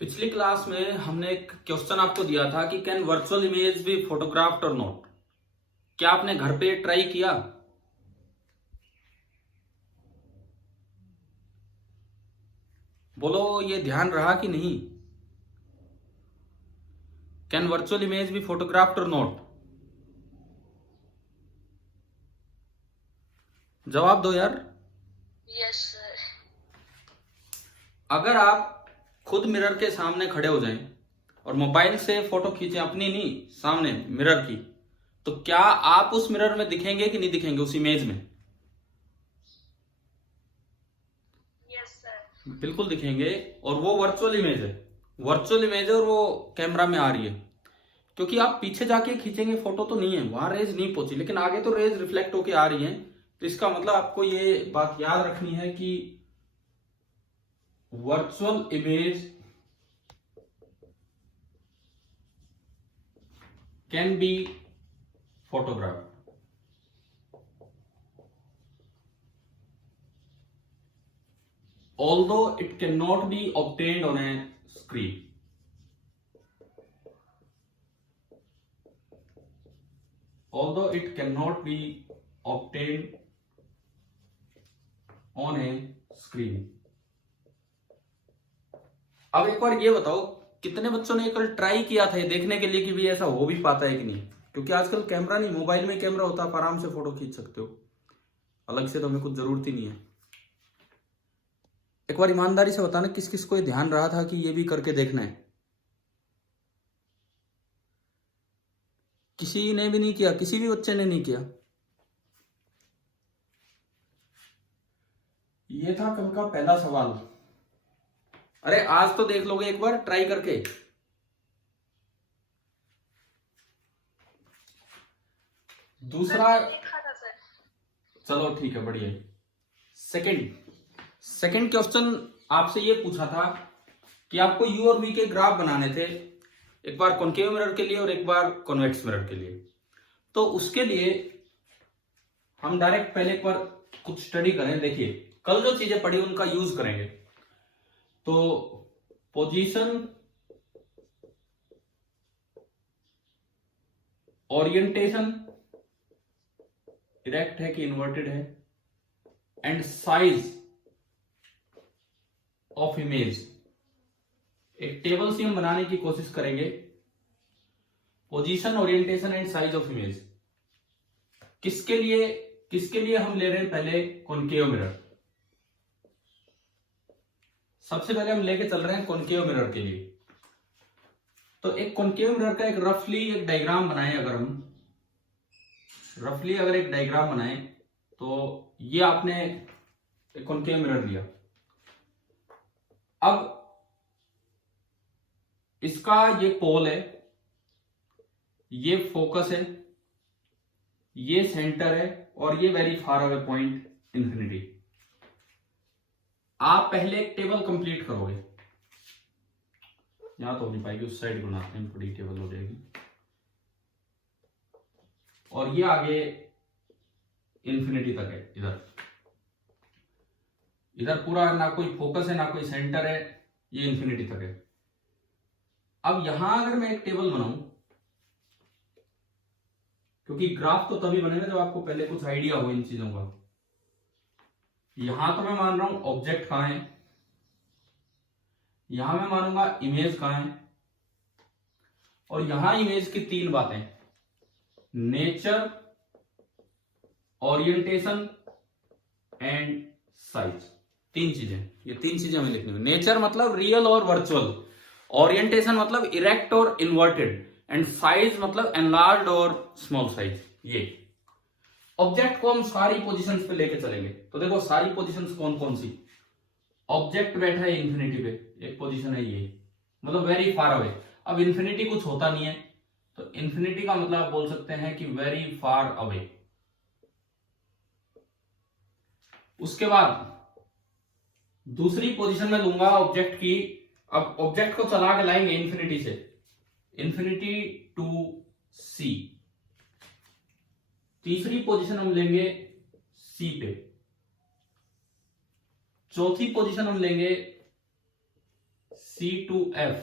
पिछली क्लास में हमने एक क्वेश्चन आपको दिया था कि can virtual image be photographed or not. क्या आपने घर पे ट्राई किया? बोलो, ये ध्यान रहा कि नहीं? Can virtual image be photographed or not? जवाब दो यार। Yes sir. अगर आप खुद मिरर के सामने खड़े हो जाएं और मोबाइल से फोटो खींचें, अपनी नहीं, सामने मिरर की, तो क्या आप उस मिरर में दिखेंगे कि नहीं दिखेंगे, उस इमेज में? Yes sir. बिल्कुल दिखेंगे। और वो वर्चुअल इमेज है, वर्चुअल इमेज है और वो कैमरा में आ रही है। क्योंकि आप पीछे जाके खींचेंगे फोटो तो नहीं है, वहां रेज नहीं पहुंची, लेकिन आगे तो रेज रिफ्लेक्ट होके आ रही है। तो इसका मतलब आपको ये बात याद रखनी है कि virtual image can be photograph although it cannot be obtained on a screen. Although it cannot be obtained on a screen. अब एक बार ये बताओ, कितने बच्चों ने कल ट्राई किया था ये देखने के लिए कि भी ऐसा हो भी पाता है कि नहीं? क्योंकि आजकल कैमरा नहीं, मोबाइल में कैमरा होता है, आप आराम से फोटो खींच सकते हो, अलग से तो हमें कुछ जरूरत ही नहीं है। एक बार ईमानदारी से बताना, किस किस को ये ध्यान रहा था कि ये भी करके देखना है? किसी ने भी नहीं किया? किसी भी बच्चे ने नहीं किया? ये था कल का पहला सवाल। अरे आज तो देख लोगे एक बार ट्राई करके। दूसरा, देखा था सर। चलो ठीक है, बढ़िया। सेकंड क्वेश्चन आपसे ये पूछा था कि आपको यू और वी के ग्राफ बनाने थे, एक बार कॉनकेव मिरर के लिए और एक बार कॉन्वेक्स मिरर के लिए। तो उसके लिए हम डायरेक्ट पहले एक बार कुछ स्टडी करें। देखिए, कल जो चीजें पढ़ी उनका यूज करेंगे। तो पोजीशन, ओरिएंटेशन, डायरेक्ट है कि इन्वर्टेड है, एंड साइज ऑफ इमेज, एक टेबल सी हम बनाने की कोशिश करेंगे। Position, orientation and size of image किसके लिए हम ले रहे हैं? पहले कॉनकेव मिरर। सबसे पहले हम लेके चल रहे हैं कॉनकेव मिरर के लिए। तो एक कॉनकेव मिरर का एक रफली एक डायग्राम बनाएं। अगर हम रफली अगर एक डायग्राम बनाएं, तो ये आपने एक कॉनकेव मिरर लिया। अब इसका ये पोल है, ये फोकस है, ये सेंटर है, और ये very far away point infinity. आप पहले एक टेबल कंप्लीट करोगे। यहां तो हो नहीं पाएगी, उस साइड बनाते हैं, बड़ी टेबल हो जाएगी। और ये आगे इंफिनिटी तक है। इधर पूरा ना कोई फोकस है ना कोई सेंटर है, ये इंफिनिटी तक है। अब यहां अगर मैं एक टेबल बनाऊं, क्योंकि ग्राफ तो तभी बनेगा जब आपको पहले कुछ आइडिया हो इन चीजों का। यहां तो मैं मान रहा हूं ऑब्जेक्ट कहां है, यहां मैं मानूंगा इमेज कहां है, और यहां इमेज की तीन बातें, नेचर, ओरिएंटेशन एंड साइज। तीन चीजें, ये तीन चीजें हमें लिखनी है। नेचर मतलब रियल और वर्चुअल, ओरिएंटेशन मतलब इरेक्ट और इन्वर्टेड, एंड साइज मतलब एनलार्ज्ड और स्मॉल साइज। ये ऑब्जेक्ट को हम सारी पोजीशंस पे लेके चलेंगे। तो देखो सारी पोजीशंस कौन कौन सी। ऑब्जेक्ट बैठा है इंफिनिटी पे, एक पोजीशन है ये, मतलब वेरी फार अवे। अब इंफिनिटी कुछ होता नहीं है, तो इंफिनिटी का मतलब आप बोल सकते हैं कि वेरी फार अवे। उसके बाद दूसरी पोजीशन में लूंगा ऑब्जेक्ट की। अब ऑब्जेक्ट को चला के लाएंगे इंफिनिटी से, इंफिनिटी टू सी। तीसरी पोजीशन हम लेंगे सी पे। चौथी पोजीशन हम लेंगे C2F।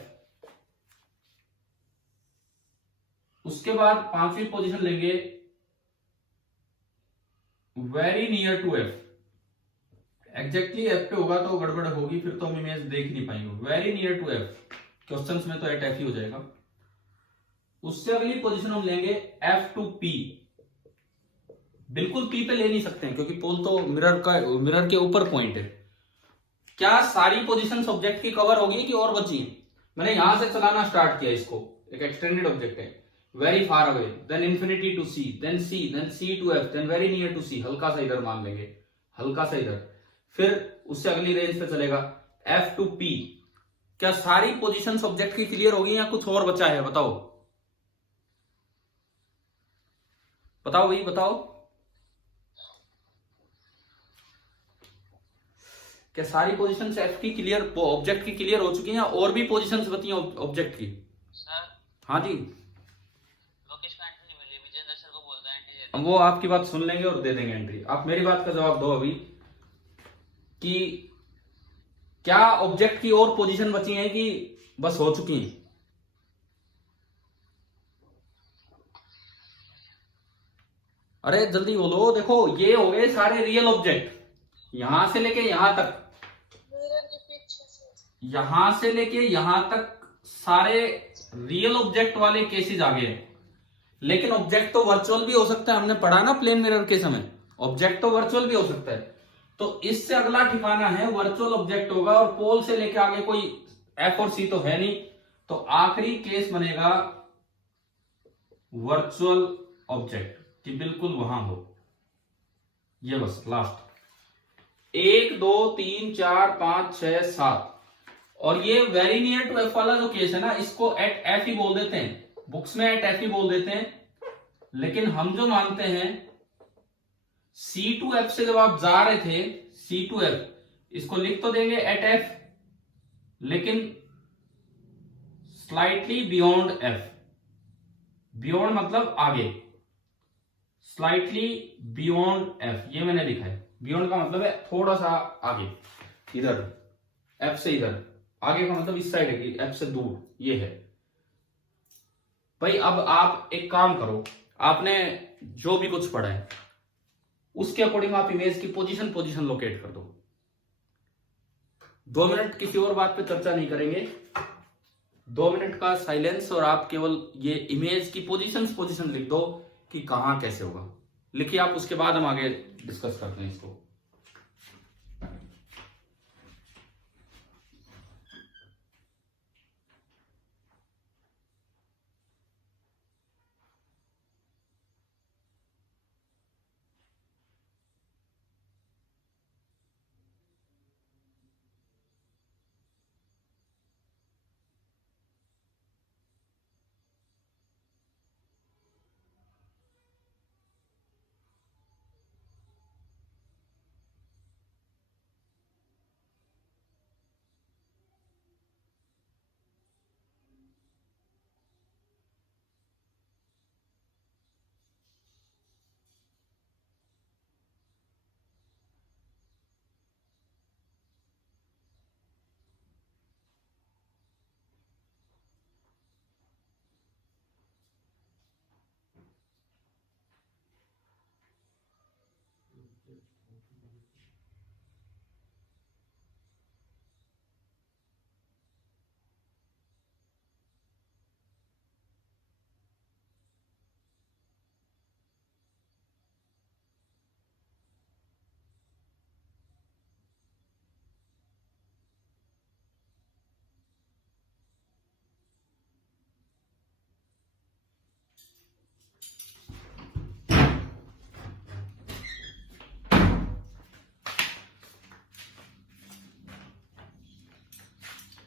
उसके बाद पांचवी पोजीशन लेंगे very near to F। Exactly F पे होगा तो गड़बड़ होगी, फिर तो हम इमेज देख नहीं पाएंगे। Very near to F, questions में तो एट F ही हो जाएगा। उससे अगली पोजीशन हम लेंगे F2P। बिल्कुल P पे ले नहीं सकते हैं क्योंकि पोल तो मिरर के ऊपर पॉइंट है। क्या सारी पोजीशंस ऑब्जेक्ट की कवर होगी कि और बची हैं? मैंने यहां से चलाना स्टार्ट किया इसको, एक एक्सटेंडेड ऑब्जेक्ट है। Very far away, then infinity to C, then C, then C to F, then very near to C, हल्का सा इधर मान लेंगे, हल्का सा इधर, फिर उससे अगली रेंज पे चलेगा F2P। क्या सारी पोजीशंस ऑब्जेक्ट की क्लियर होगी या कुछ और बचा है? बताओ बताओ भाई बताओ। क्या सारी पोजीशंस F की क्लियर, ऑब्जेक्ट की क्लियर हो चुकी हैं या और भी पोजीशंस बची हैं ऑब्जेक्ट की? सर हाँ जी, लोकेश का एंट्री नहीं मिली, विजेंद्र सर को बोलता है एंट्री दे हम वो आपकी बात सुन लेंगे और दे देंगे एंट्री। आप मेरी बात का जवाब दो अभी कि क्या ऑब्जेक्ट की और पोजीशन बची हैं कि बस हो चुकी हैं? अरे जल्दी बोलो। देखो ये हो गए सारे रियल ऑब्जेक्ट, यहां से लेके यहां तक, मिरर के पीछे से। यहां से लेके यहां तक सारे रियल ऑब्जेक्ट वाले केसेस आ गए हैं। लेकिन ऑब्जेक्ट तो वर्चुअल भी हो सकता है, हमने पढ़ा ना प्लेन मिरर के समय, ऑब्जेक्ट तो वर्चुअल भी हो सकता है। तो इससे अगला ठिकाना है वर्चुअल ऑब्जेक्ट होगा, और पोल से लेके आगे कोई F और C तो है नहीं, तो आखिरी केस बनेगा वर्चुअल ऑब्जेक्ट कि बिल्कुल वहां हो। ये बस लास्ट 1 2 3 4 5 6 7। और ये वेरी नियर टू F वाला जो केस है ना, इसको एट F ही बोल देते हैं, बुक्स में एट F ही बोल देते हैं। लेकिन हम जो मानते हैं C2F से जब आप जा रहे थे, C2F इसको लिख तो देंगे एट F, लेकिन स्लाइटली बियॉन्ड F। बियॉन्ड मतलब आगे, स्लाइटली बियॉन्ड F ये मैंने लिखा है। बियॉन्ड का मतलब है थोड़ा सा आगे, इधर F से इधर आगे का मतलब इस साइड है कि F से दूर, ये है भाई। अब आप एक काम करो, आपने जो भी कुछ पढ़ा है उसके अकॉर्डिंग आप इमेज की पोजीशन लोकेट कर दो। 2 मिनट किसी और बात पे चर्चा नहीं करेंगे, 2 मिनट का साइलेंस, और आप केवल ये इमेज की पोजीशन लिख दो कि कहां कैसे होगा। लिखिए आप, उसके बाद हम आगे डिस्कस करते हैं इसको।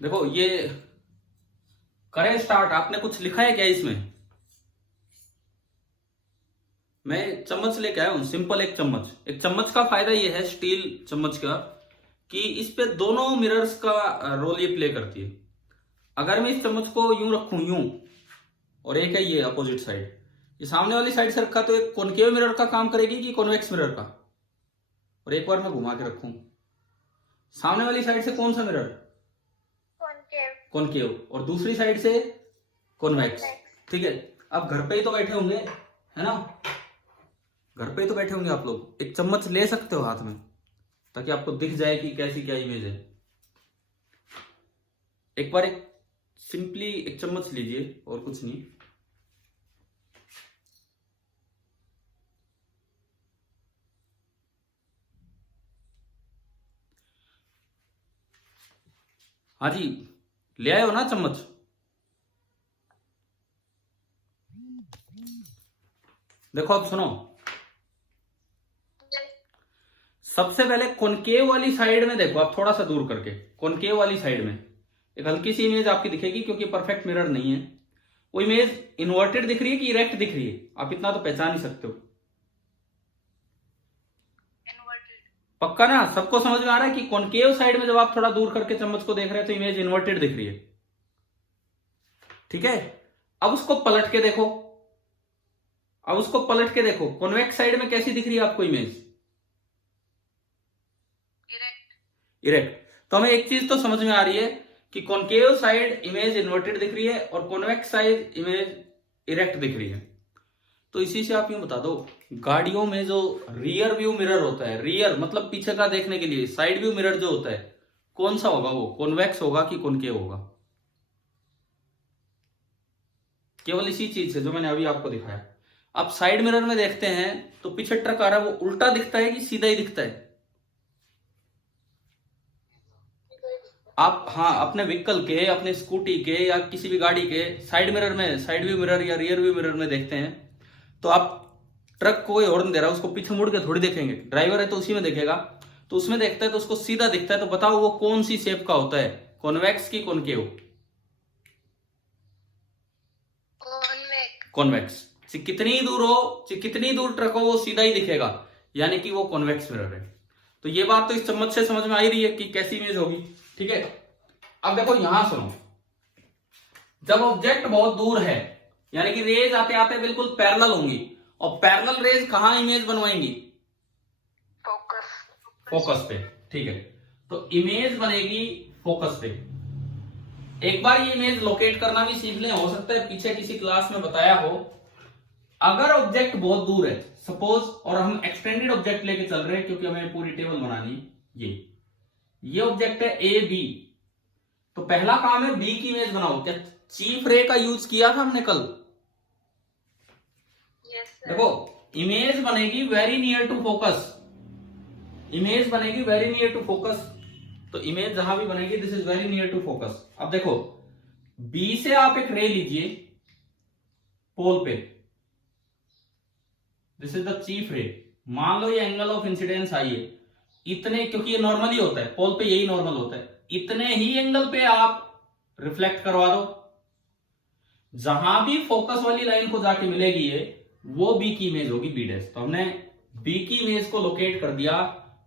देखो ये करें स्टार्ट। आपने कुछ लिखा है क्या इसमें? मैं चम्मच लेके आया हूं, सिंपल एक चम्मच। एक चम्मच का फायदा ये है, स्टील चम्मच का, कि इस पे दोनों मिरर्स का रोल ये प्ले करती है। अगर मैं इस चम्मच को यूं रखूं, यूं, और एक है ये अपोजिट साइड, ये सामने वाली साइड से रखा तो एक कॉनकेव मिरर का काम करेगी कि कॉन्वेक्स मिरर का? और एक बार मैं घुमा के रखूं, सामने वाली साइड से कौन सा मिरर? कॉनकेव। कॉनकेव, और दूसरी साइड से कॉन्वेक्स। ठीक है, अब घर पे ही तो बैठे होंगे, है ना, घर पे ही तो बैठे होंगे आप लोग, एक चम्मच ले सकते हो हाथ में ताकि आपको दिख जाए कि कैसी क्या इमेज है। एक बार एक सिंपली एक चम्मच लीजिए और कुछ नहीं। हाँ जी, ले आए हो ना चम्मच? देखो अब सुनो, सबसे पहले कॉनकेव वाली साइड में देखो, आप थोड़ा सा दूर करके कॉनकेव वाली साइड में एक हल्की सी इमेज आपकी दिखेगी, क्योंकि परफेक्ट मिरर नहीं है। वो इमेज इन्वर्टेड दिख रही है कि इरेक्ट दिख रही है? आप इतना तो पहचान ही सकते हो। पक्का ना? सबको समझ में आ रहा है कि कॉनकेव साइड में जब आप थोड़ा दूर करके चम्मच को देख रहे हैं तो इमेज इन्वर्टेड दिख रही है। ठीक है, अब उसको पलट के देखो, अब उसको पलट के देखो, कॉन्वेक्स साइड में कैसी दिख रही है आपको इमेज? इरेक्ट। तो हमें एक चीज तो समझ में आ रही है कि कॉनकेव साइड इमेज इन्वर्टेड दिख रही है और कॉन्वेक्स साइड इमेज इरेक्ट दिख रही है। तो इसी से आप यूं बता दो, गाड़ियों में जो रियर व्यू मिरर होता है, रियर मतलब पीछे का देखने के लिए साइड व्यू मिरर जो होता है, कौन सा होगा? वो कॉन्वेक्स होगा कि कॉनकेव होगा? केवल इसी चीज से जो मैंने अभी आपको दिखाया। आप साइड मिरर में देखते हैं तो पीछे ट्रक आ रहा है, वो उल्टा दिखता है कि सीधा ही दिखता है? आप हाँ अपने व्हीकल के, अपने स्कूटी के या किसी भी गाड़ी के साइड मिरर में, साइड व्यू मिरर या रियर व्यू मिरर में देखते हैं तो आप ट्रक को हॉर्न दे रहा है, उसको पीछे मुड़ के थोड़ी देखेंगे। ड्राइवर है तो उसी में देखेगा, तो उसमें देखता है तो उसको सीधा दिखता है। तो बताओ वो कौन सी शेप का होता है, कॉन्वेक्स की कॉनकेव? कॉन्वेक्स। कितनी दूर हो, कितनी दूर ट्रक हो, वो सीधा ही दिखेगा, यानी कि वो कॉन्वेक्स मिरर है। तो ये बात तो इस चम्मच से समझ में आ ही रही है कि कैसी इमेज होगी। ठीक है, अब देखो यहां सुनो, जब ऑब्जेक्ट बहुत दूर है यानी कि रेज आते आते बिल्कुल पैरेलल होंगी, और पैरेलल रेज कहां इमेज बनवाएंगी? फोकस पे। ठीक है, तो इमेज बनेगी फोकस पे। एक बार ये इमेज लोकेट करना भी सीख लें, हो सकता है पीछे किसी क्लास में बताया हो। अगर ऑब्जेक्ट बहुत दूर है सपोज, और हम एक्सटेंडेड ऑब्जेक्ट लेके चल रहे हैं क्योंकि हमें पूरी टेबल बनानी, ये ऑब्जेक्ट है ए बी, तो पहला काम है बी की इमेज बनाओ। क्या चीफ रे का यूज किया था हमने कल? देखो इमेज बनेगी very near to focus, image बनेगी वेरी नियर टू फोकस। तो इमेज जहां भी बनेगी this is very near to focus. अब देखो बी से आप एक रे लीजिए पोल पे, दिस इज द चीफ रे। मान लो ये एंगल ऑफ इंसिडेंस आई है इतने, क्योंकि ये नॉर्मल ही होता है पोल पे, यही नॉर्मल होता है, इतने ही एंगल पे आप रिफ्लेक्ट करवा दो। जहां भी फोकस वाली लाइन को जाके मिलेगी ये, वो बी की इमेज होगी, बी डैश। तो हमने बी की इमेज को लोकेट कर दिया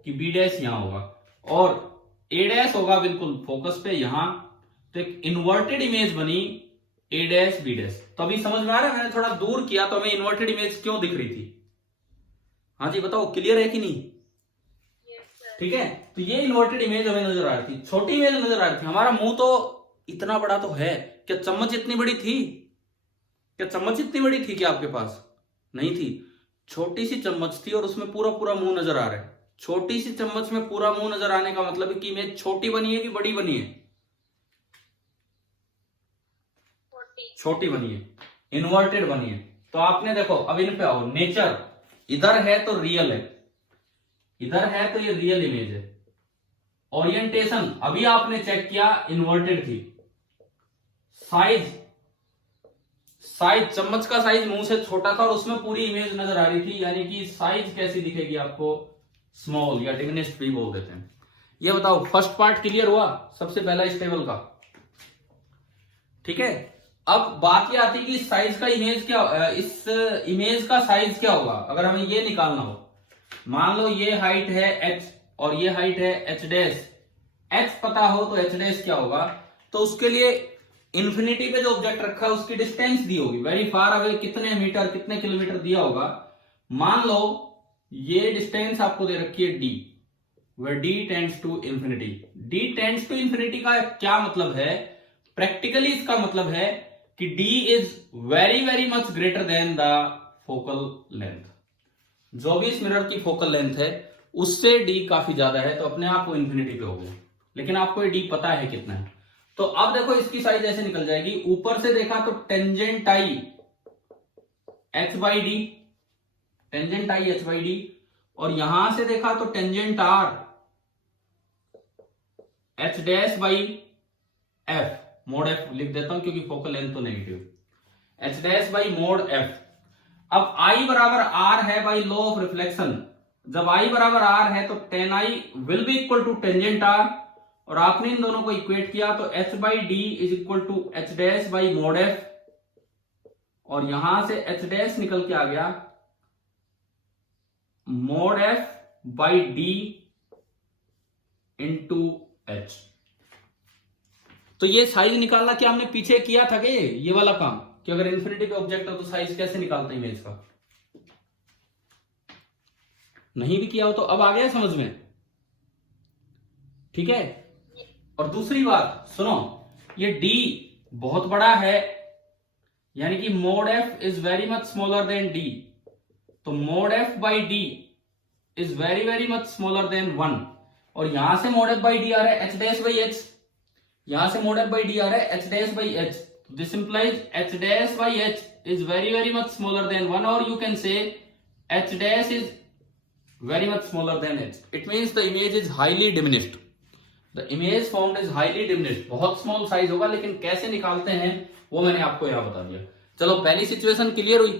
कि बी डैश यहां होगा, और ए डैश होगा बिल्कुल फोकस पे यहां। तो एक इन्वर्टेड इमेज बनी ए डैश बी डैश। तो अभी समझ में आ रहा है, मैंने थोड़ा दूर किया तो हमें इन्वर्टेड इमेज क्यों दिख रही थी? हाँ जी बताओ, क्लियर है कि नहीं? ठीक है, तो ये इन्वर्टेड इमेज हमें नजर आ रही थी, छोटी इमेज नजर आ रही थी। हमारा मुंह तो इतना बड़ा तो है, क्या चम्मच इतनी बड़ी थी? क्या चम्मच इतनी बड़ी थी क्या आपके पास? नहीं थी, छोटी सी चम्मच थी और उसमें पूरा पूरा मुंह नजर आ रहा है। छोटी सी चम्मच में पूरा मुंह नजर आने का मतलब है कि इमेज छोटी बनी है कि बड़ी बनी है? छोटी बनी है, इन्वर्टेड बनी है। तो आपने देखो, अब इन पे आओ, नेचर इधर है तो रियल है, इधर है तो ये रियल इमेज है। ओरिएंटेशन अभी आपने चेक किया इन्वर्टेड थी। साइज, साइज चम्मच का साइज मुंह से छोटा था और उसमें पूरी इमेज नजर आ रही थी, यानी कि साइज कैसी दिखेगी आपको? स्मॉल या डिमिनिश्ड भी बोल देते हैं। ये बताओ फर्स्ट पार्ट क्लियर हुआ, सबसे पहला इस टेबल का? ठीक है, अब बात ये आती है कि साइज का इमेज क्या, इस इमेज का साइज क्या होगा अगर हमें ये निकालना हो। मान लो ये हाइट है h और ये हाइट है h डैश। h पता हो तो h डैश क्या होगा? तो उसके लिए इन्फिनिटी पे जो ऑब्जेक्ट रखा है उसकी डिस्टेंस दी होगी, वेरी फार अवे कितने मीटर कितने किलोमीटर दिया होगा। मान लो ये डिस्टेंस आपको दे रखी है d, where d tends to infinity. d tends to infinity का क्या मतलब है? प्रैक्टिकली इसका मतलब है कि d is very very much greater than the focal length. जो भी इस मिरर की फोकल लेंथ है उससे d काफी ज्यादा है, तो अपने आप वो इन्फिनिटी पे हो गया। लेकिन आपको ये d पता है कितना है। तो अब देखो इसकी साइज ऐसे निकल जाएगी, ऊपर से देखा तो tangent I h by D, tangent I h by D, और यहां से देखा तो tangent r h dash by f, mod f लिख देता हूं क्योंकि फोकल लेंथ तो negative, h dash by mod f। अब I बराबर R है बाई लॉ ऑफ रिफ्लेक्शन, जब I बराबर R है तो tan I will be equal to tangent R, और आपने इन दोनों को इक्वेट किया तो h by D is equal to h dash by mod f, और यहां से h डैश निकल के आ गया mode f by D into h। तो ये साइज निकालना क्या हमने पीछे किया था कि ये वाला काम, कि अगर इन्फिनिटी पे ऑब्जेक्ट हो तो साइज कैसे निकालते हैं इमेज का? नहीं भी किया हो तो अब आ गया समझ में, ठीक है। और दूसरी बात सुनो, ये d बहुत बड़ा है, यानी कि mode f is very much smaller than d, तो mode f by D is very very much smaller than 1, और यहां से मोड f बाई डी आ रहा है h डैश बाई h, यहां से मोड f बाई डी आ रहा है h dash by h, this implies h dash by h is very very much smaller than 1, और you can say h dash is very much smaller than h. It means the image is highly diminished. The image formed is highly diminished. बहुत small size होगा, लेकिन कैसे निकालते हैं वो मैंने आपको यहां बता दिया। चलो पहली सिचुएशन क्लियर हुई,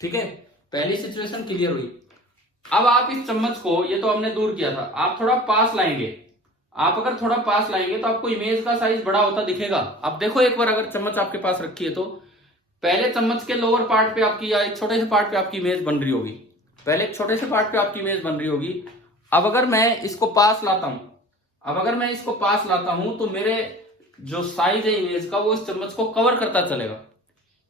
ठीक है, पहली सिचुएशन क्लियर हुई। अब आप इस चम्मच को, ये तो हमने दूर किया था, आप थोड़ा पास लाएंगे, आप अगर थोड़ा पास लाएंगे तो आपको इमेज का साइज बड़ा होता दिखेगा। अब देखो एक बार अगर चम्मच आपके पास रखी है तो पहले चम्मच के लोअर पार्ट पे आपकी, या एक छोटे से पार्ट पे आपकी इमेज बन रही होगी, पहले एक छोटे से पार्ट पे आपकी इमेज बन रही होगी। अब अगर मैं इसको पास लाता हूं, अब अगर मैं इसको पास लाता हूं तो मेरे जो साइज है इमेज का वो इस चम्मच को कवर करता चलेगा,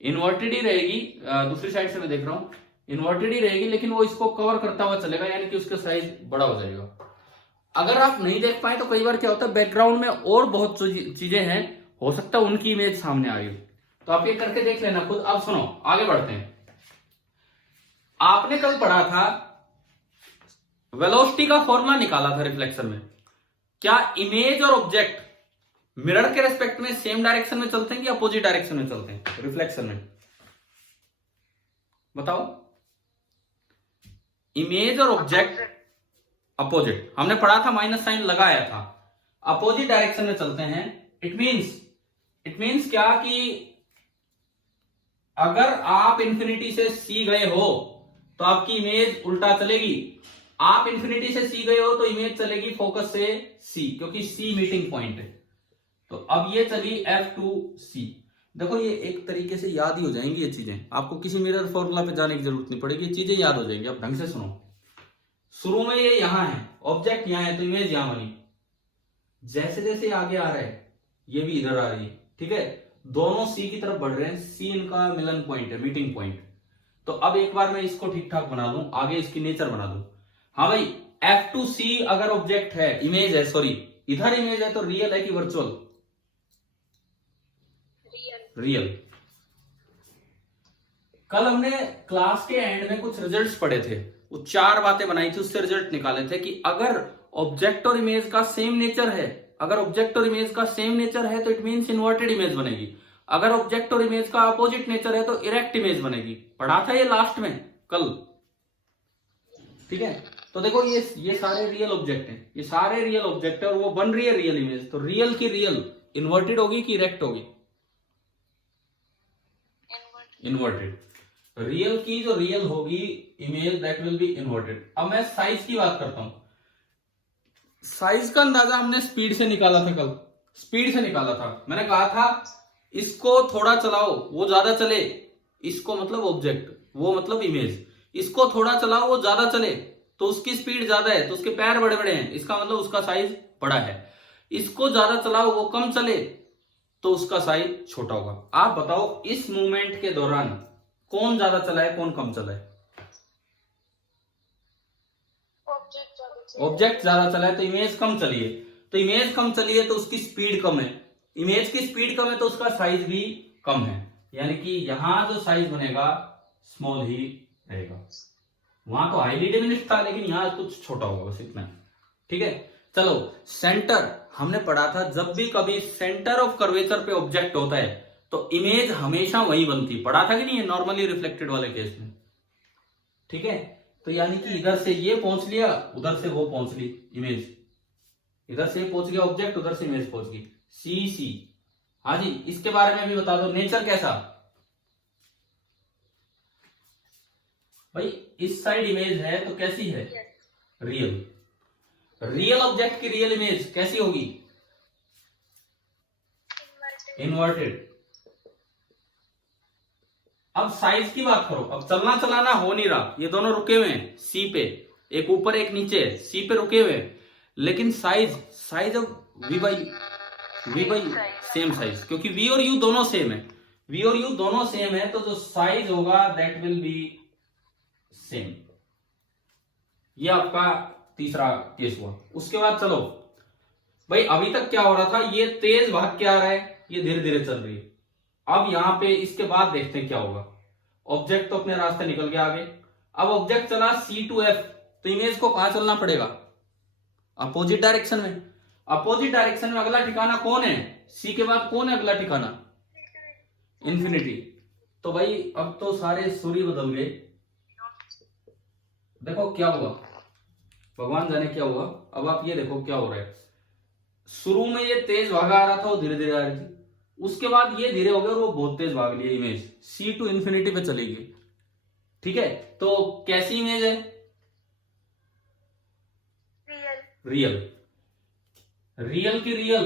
इन्वर्टेड ही रहेगी, दूसरी साइड से मैं देख रहा हूं इन्वर्टेड ही रहेगी, लेकिन वो इसको कवर करता हुआ चलेगा, यानी कि उसका साइज बड़ा हो जाएगा। अगर आप नहीं देख पाए तो कई बार क्या होता है बैकग्राउंड में और बहुत चीजें हैं, हो सकता है उनकी इमेज सामने आ रही हो, तो आप ये करके देख लेना खुद। अब सुनो आगे बढ़ते हैं। आपने कल पढ़ा था वेलोसिटी का फॉर्मूला निकाला था रिफ्लेक्शन में। क्या इमेज और ऑब्जेक्ट मिरर के रेस्पेक्ट में सेम डायरेक्शन में चलते हैं कि अपोजिट डायरेक्शन में चलते हैं रिफ्लेक्शन में? बताओ। इमेज और ऑब्जेक्ट अपोजिट, हमने पढ़ा था, माइनस साइन लगाया था, अपोजिट डायरेक्शन में चलते हैं। इट मींस क्या कि अगर आप इंफिनिटी से सी गए हो तो आपकी इमेज उल्टा चलेगी, आप इंफिनिटी से सी गए हो तो इमेज चलेगी फोकस से सी, क्योंकि सी मीटिंग पॉइंट है। तो अब ये चली F to C। देखो ये एक तरीके से याद ही हो जाएंगी ये चीजें, आपको किसी मिरर फॉर्मूला पे जाने की जरूरत नहीं पड़ेगी, चीजें याद हो जाएंगी। अब ढंग से सुनो, शुरू में ये यहां है, ऑब्जेक्ट यहां है तो इमेज यहां बनी, जैसे जैसे आगे आ रहा है ये भी इधर आ रही है, ठीक है, दोनों सी की तरफ बढ़ रहे हैं, सी इनका मिलन पॉइंट है, मीटिंग पॉइंट। तो अब एक बार मैं इसको ठीक ठाक बना दूं, आगे इसकी नेचर बना दूं। हाँ भाई, F to C अगर ऑब्जेक्ट है, इमेज है, सॉरी इधर इमेज है, तो रियल है कि वर्चुअल? रियल। कल हमने क्लास के एंड में कुछ रिजल्ट्स पढ़े थे, वो 4 बातें बनाई थी, उससे रिजल्ट निकाले थे कि अगर ऑब्जेक्ट और इमेज का सेम नेचर है, अगर ऑब्जेक्ट और इमेज का सेम नेचर है तो इट मींस इन्वर्टेड इमेज बनेगी, अगर ऑब्जेक्ट और इमेज का अपोजिट नेचर है तो इरेक्ट इमेज बनेगी। पढ़ा था ये लास्ट में कल, ठीक है। तो देखो ये सारे रियल ऑब्जेक्ट हैं, ये सारे रियल ऑब्जेक्ट है और वो बन रही है रियल इमेज, तो रियल की रियल इन्वर्टेड होगी कि इरेक्ट होगी? इन्वर्टेड। रियल की जो रियल होगी image that will be inverted. अब मैं साइज की बात करता हूं। साइज का अंदाजा हमने स्पीड से निकाला था कल, स्पीड से निकाला था। मैंने कहा था इसको थोड़ा चलाओ वो ज्यादा चले, इसको मतलब ऑब्जेक्ट, वो मतलब इमेज, इसको थोड़ा चलाओ वो ज्यादा चले तो उसकी स्पीड ज्यादा है, तो उसके पैर बड़े बड़े हैं, इसका मतलब उसका साइज बड़ा है। इसको ज्यादा चलाओ वो कम चले तो उसका साइज छोटा होगा। आप बताओ इस मूवमेंट के दौरान कौन ज्यादा चला है कौन कम चला है? ऑब्जेक्ट ज्यादा चला है, तो इमेज कम चली है, तो इमेज कम चली है तो उसकी स्पीड कम है, इमेज की स्पीड कम है तो उसका साइज भी कम है, यानी कि यहां जो साइज बनेगा स्मॉल ही रहेगा। वहां तो हाईली डिमिनिश्ड था, लेकिन यहां कुछ छोटा होगा, बस इतना। ठीक है, चलो सेंटर हमने पढ़ा था, जब भी कभी सेंटर ऑफ कर्वेचर पे ऑब्जेक्ट होता है तो इमेज हमेशा वही बनती, पढ़ा था कि नहीं, नॉर्मली रिफ्लेक्टेड वाले केस में। ठीक है, तो यानी कि इधर से ये पहुंच लिया, उधर से वो पहुंच ली इमेज, इधर से पहुंच गया ऑब्जेक्ट, उधर से इमेज पहुंच गई, सी सी। हाँ जी, इसके बारे में भी बता दो, नेचर कैसा भाई, इस साइड इमेज है तो कैसी है, रियल। रियल ऑब्जेक्ट की रियल इमेज कैसी होगी, इन्वर्टेड। अब साइज की बात करो, अब चलना चलाना हो नहीं रहा, ये दोनों रुके हुए हैं सी पे, एक ऊपर एक नीचे, सी पे रुके हुए हैं, लेकिन साइज साइज अब वी बाई सेम साइज, क्योंकि वी और यू दोनों सेम है, वी और यू दोनों सेम है, तो जो साइज होगा दैट विल बी सेम। ये आपका तीसरा केस हुआ। उसके बाद चलो भाई, अभी तक क्या हो रहा था, ये तेज भाग के आ रहा है, ये धीरे धीरे चल रही है। अब यहां पे इसके बाद देखते हैं क्या होगा। ऑब्जेक्ट तो अपने रास्ते निकल गया आगे, अब ऑब्जेक्ट चला C to F, तो इमेज को कहां चलना पड़ेगा, अपोजिट डायरेक्शन में। अपोजिट डायरेक्शन में अगला ठिकाना कौन है, सी के बाद कौन है अगला ठिकाना, इंफिनिटी। तो भाई अब तो सारे सूर्य बदल गए, देखो क्या हुआ, भगवान जाने क्या हुआ। अब आप ये देखो क्या हो रहा है, शुरू में ये तेज भागा आ रहा था, वो धीरे धीरे आ रही थी, उसके बाद ये धीरे हो गया और वो बहुत तेज भाग लिया, इमेज सी टू इंफिनिटी पे चली गई। ठीक है, तो कैसी इमेज है, रियल। रियल की रियल,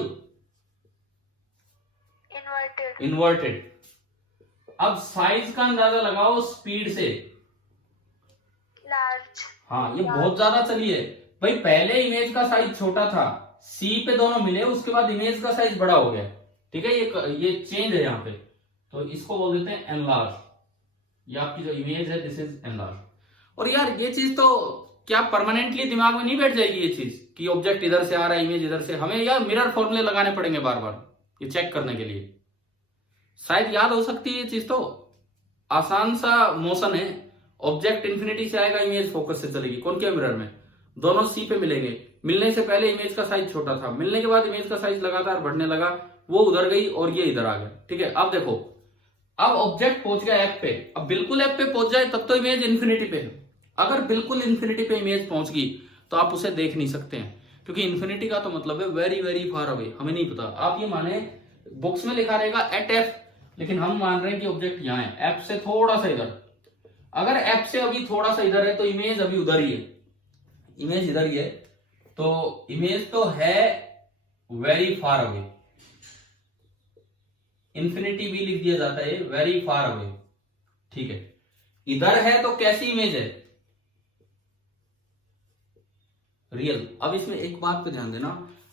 इन्वर्टेड। अब साइज का अंदाजा लगाओ स्पीड से, लार्ज। हाँ ये बहुत ज्यादा चली है भाई, पहले इमेज का साइज छोटा था, सी पे दोनों मिले, उसके बाद इमेज का साइज बड़ा हो गया। ठीक है, ये चेंज है यहाँ पे, तो इसको बोल देते हैं एनलार्ज। ये आपकी जो इमेज है दिस इज एनलार्ज। और यार ये चीज तो क्या परमानेंटली दिमाग में नहीं बैठ जाएगी ये चीज कि ऑब्जेक्ट इधर से आ रहा है, इमेज इधर से, हमें यार मिरर फॉर्मूले लगाने पड़ेंगे बार बार ये चेक करने के लिए। शायद याद हो सकती है ये चीज, तो आसान सा मोशन है, ऑब्जेक्ट इंफिनिटी से आएगा, इमेज फोकस से चलेगी, कौन के मिरर में, दोनों सी पे मिलेंगे। मिलने से पहले इमेज का साइज छोटा था, मिलने के बाद इमेज का साइज लगातार बढ़ने लगा, वो उधर गई और ये इधर आ गया। ठीक है, अब देखो, अब ऑब्जेक्ट पहुंच गया एफ पे, अब बिल्कुल एफ पे पहुंच जाए तब तो इमेज इंफिनिटी पे है। अगर बिल्कुल इंफिनिटी पे इमेज पहुंच गई तो आप उसे देख नहीं सकते हैं, क्योंकि इंफिनिटी का तो मतलब है वेरी वेरी फार अवे, हमें नहीं पता। आप ये माने बुक्स में लिखा रहेगा एट एफ, लेकिन हम मान रहे हैं कि ऑब्जेक्ट यहाँ है, एफ से थोड़ा सा इधर। अगर एफ से अभी थोड़ा सा इधर है तो इमेज अभी उधर ही है, इमेज इधर ही है, तो इमेज तो है वेरी फार अवे। इंफिनिटी भी लिख दिया जाता है वेरी फार अवे। ठीक है, इधर है तो कैसी इमेज है, रियल। अब इसमें एक बात पे ध्यान देना,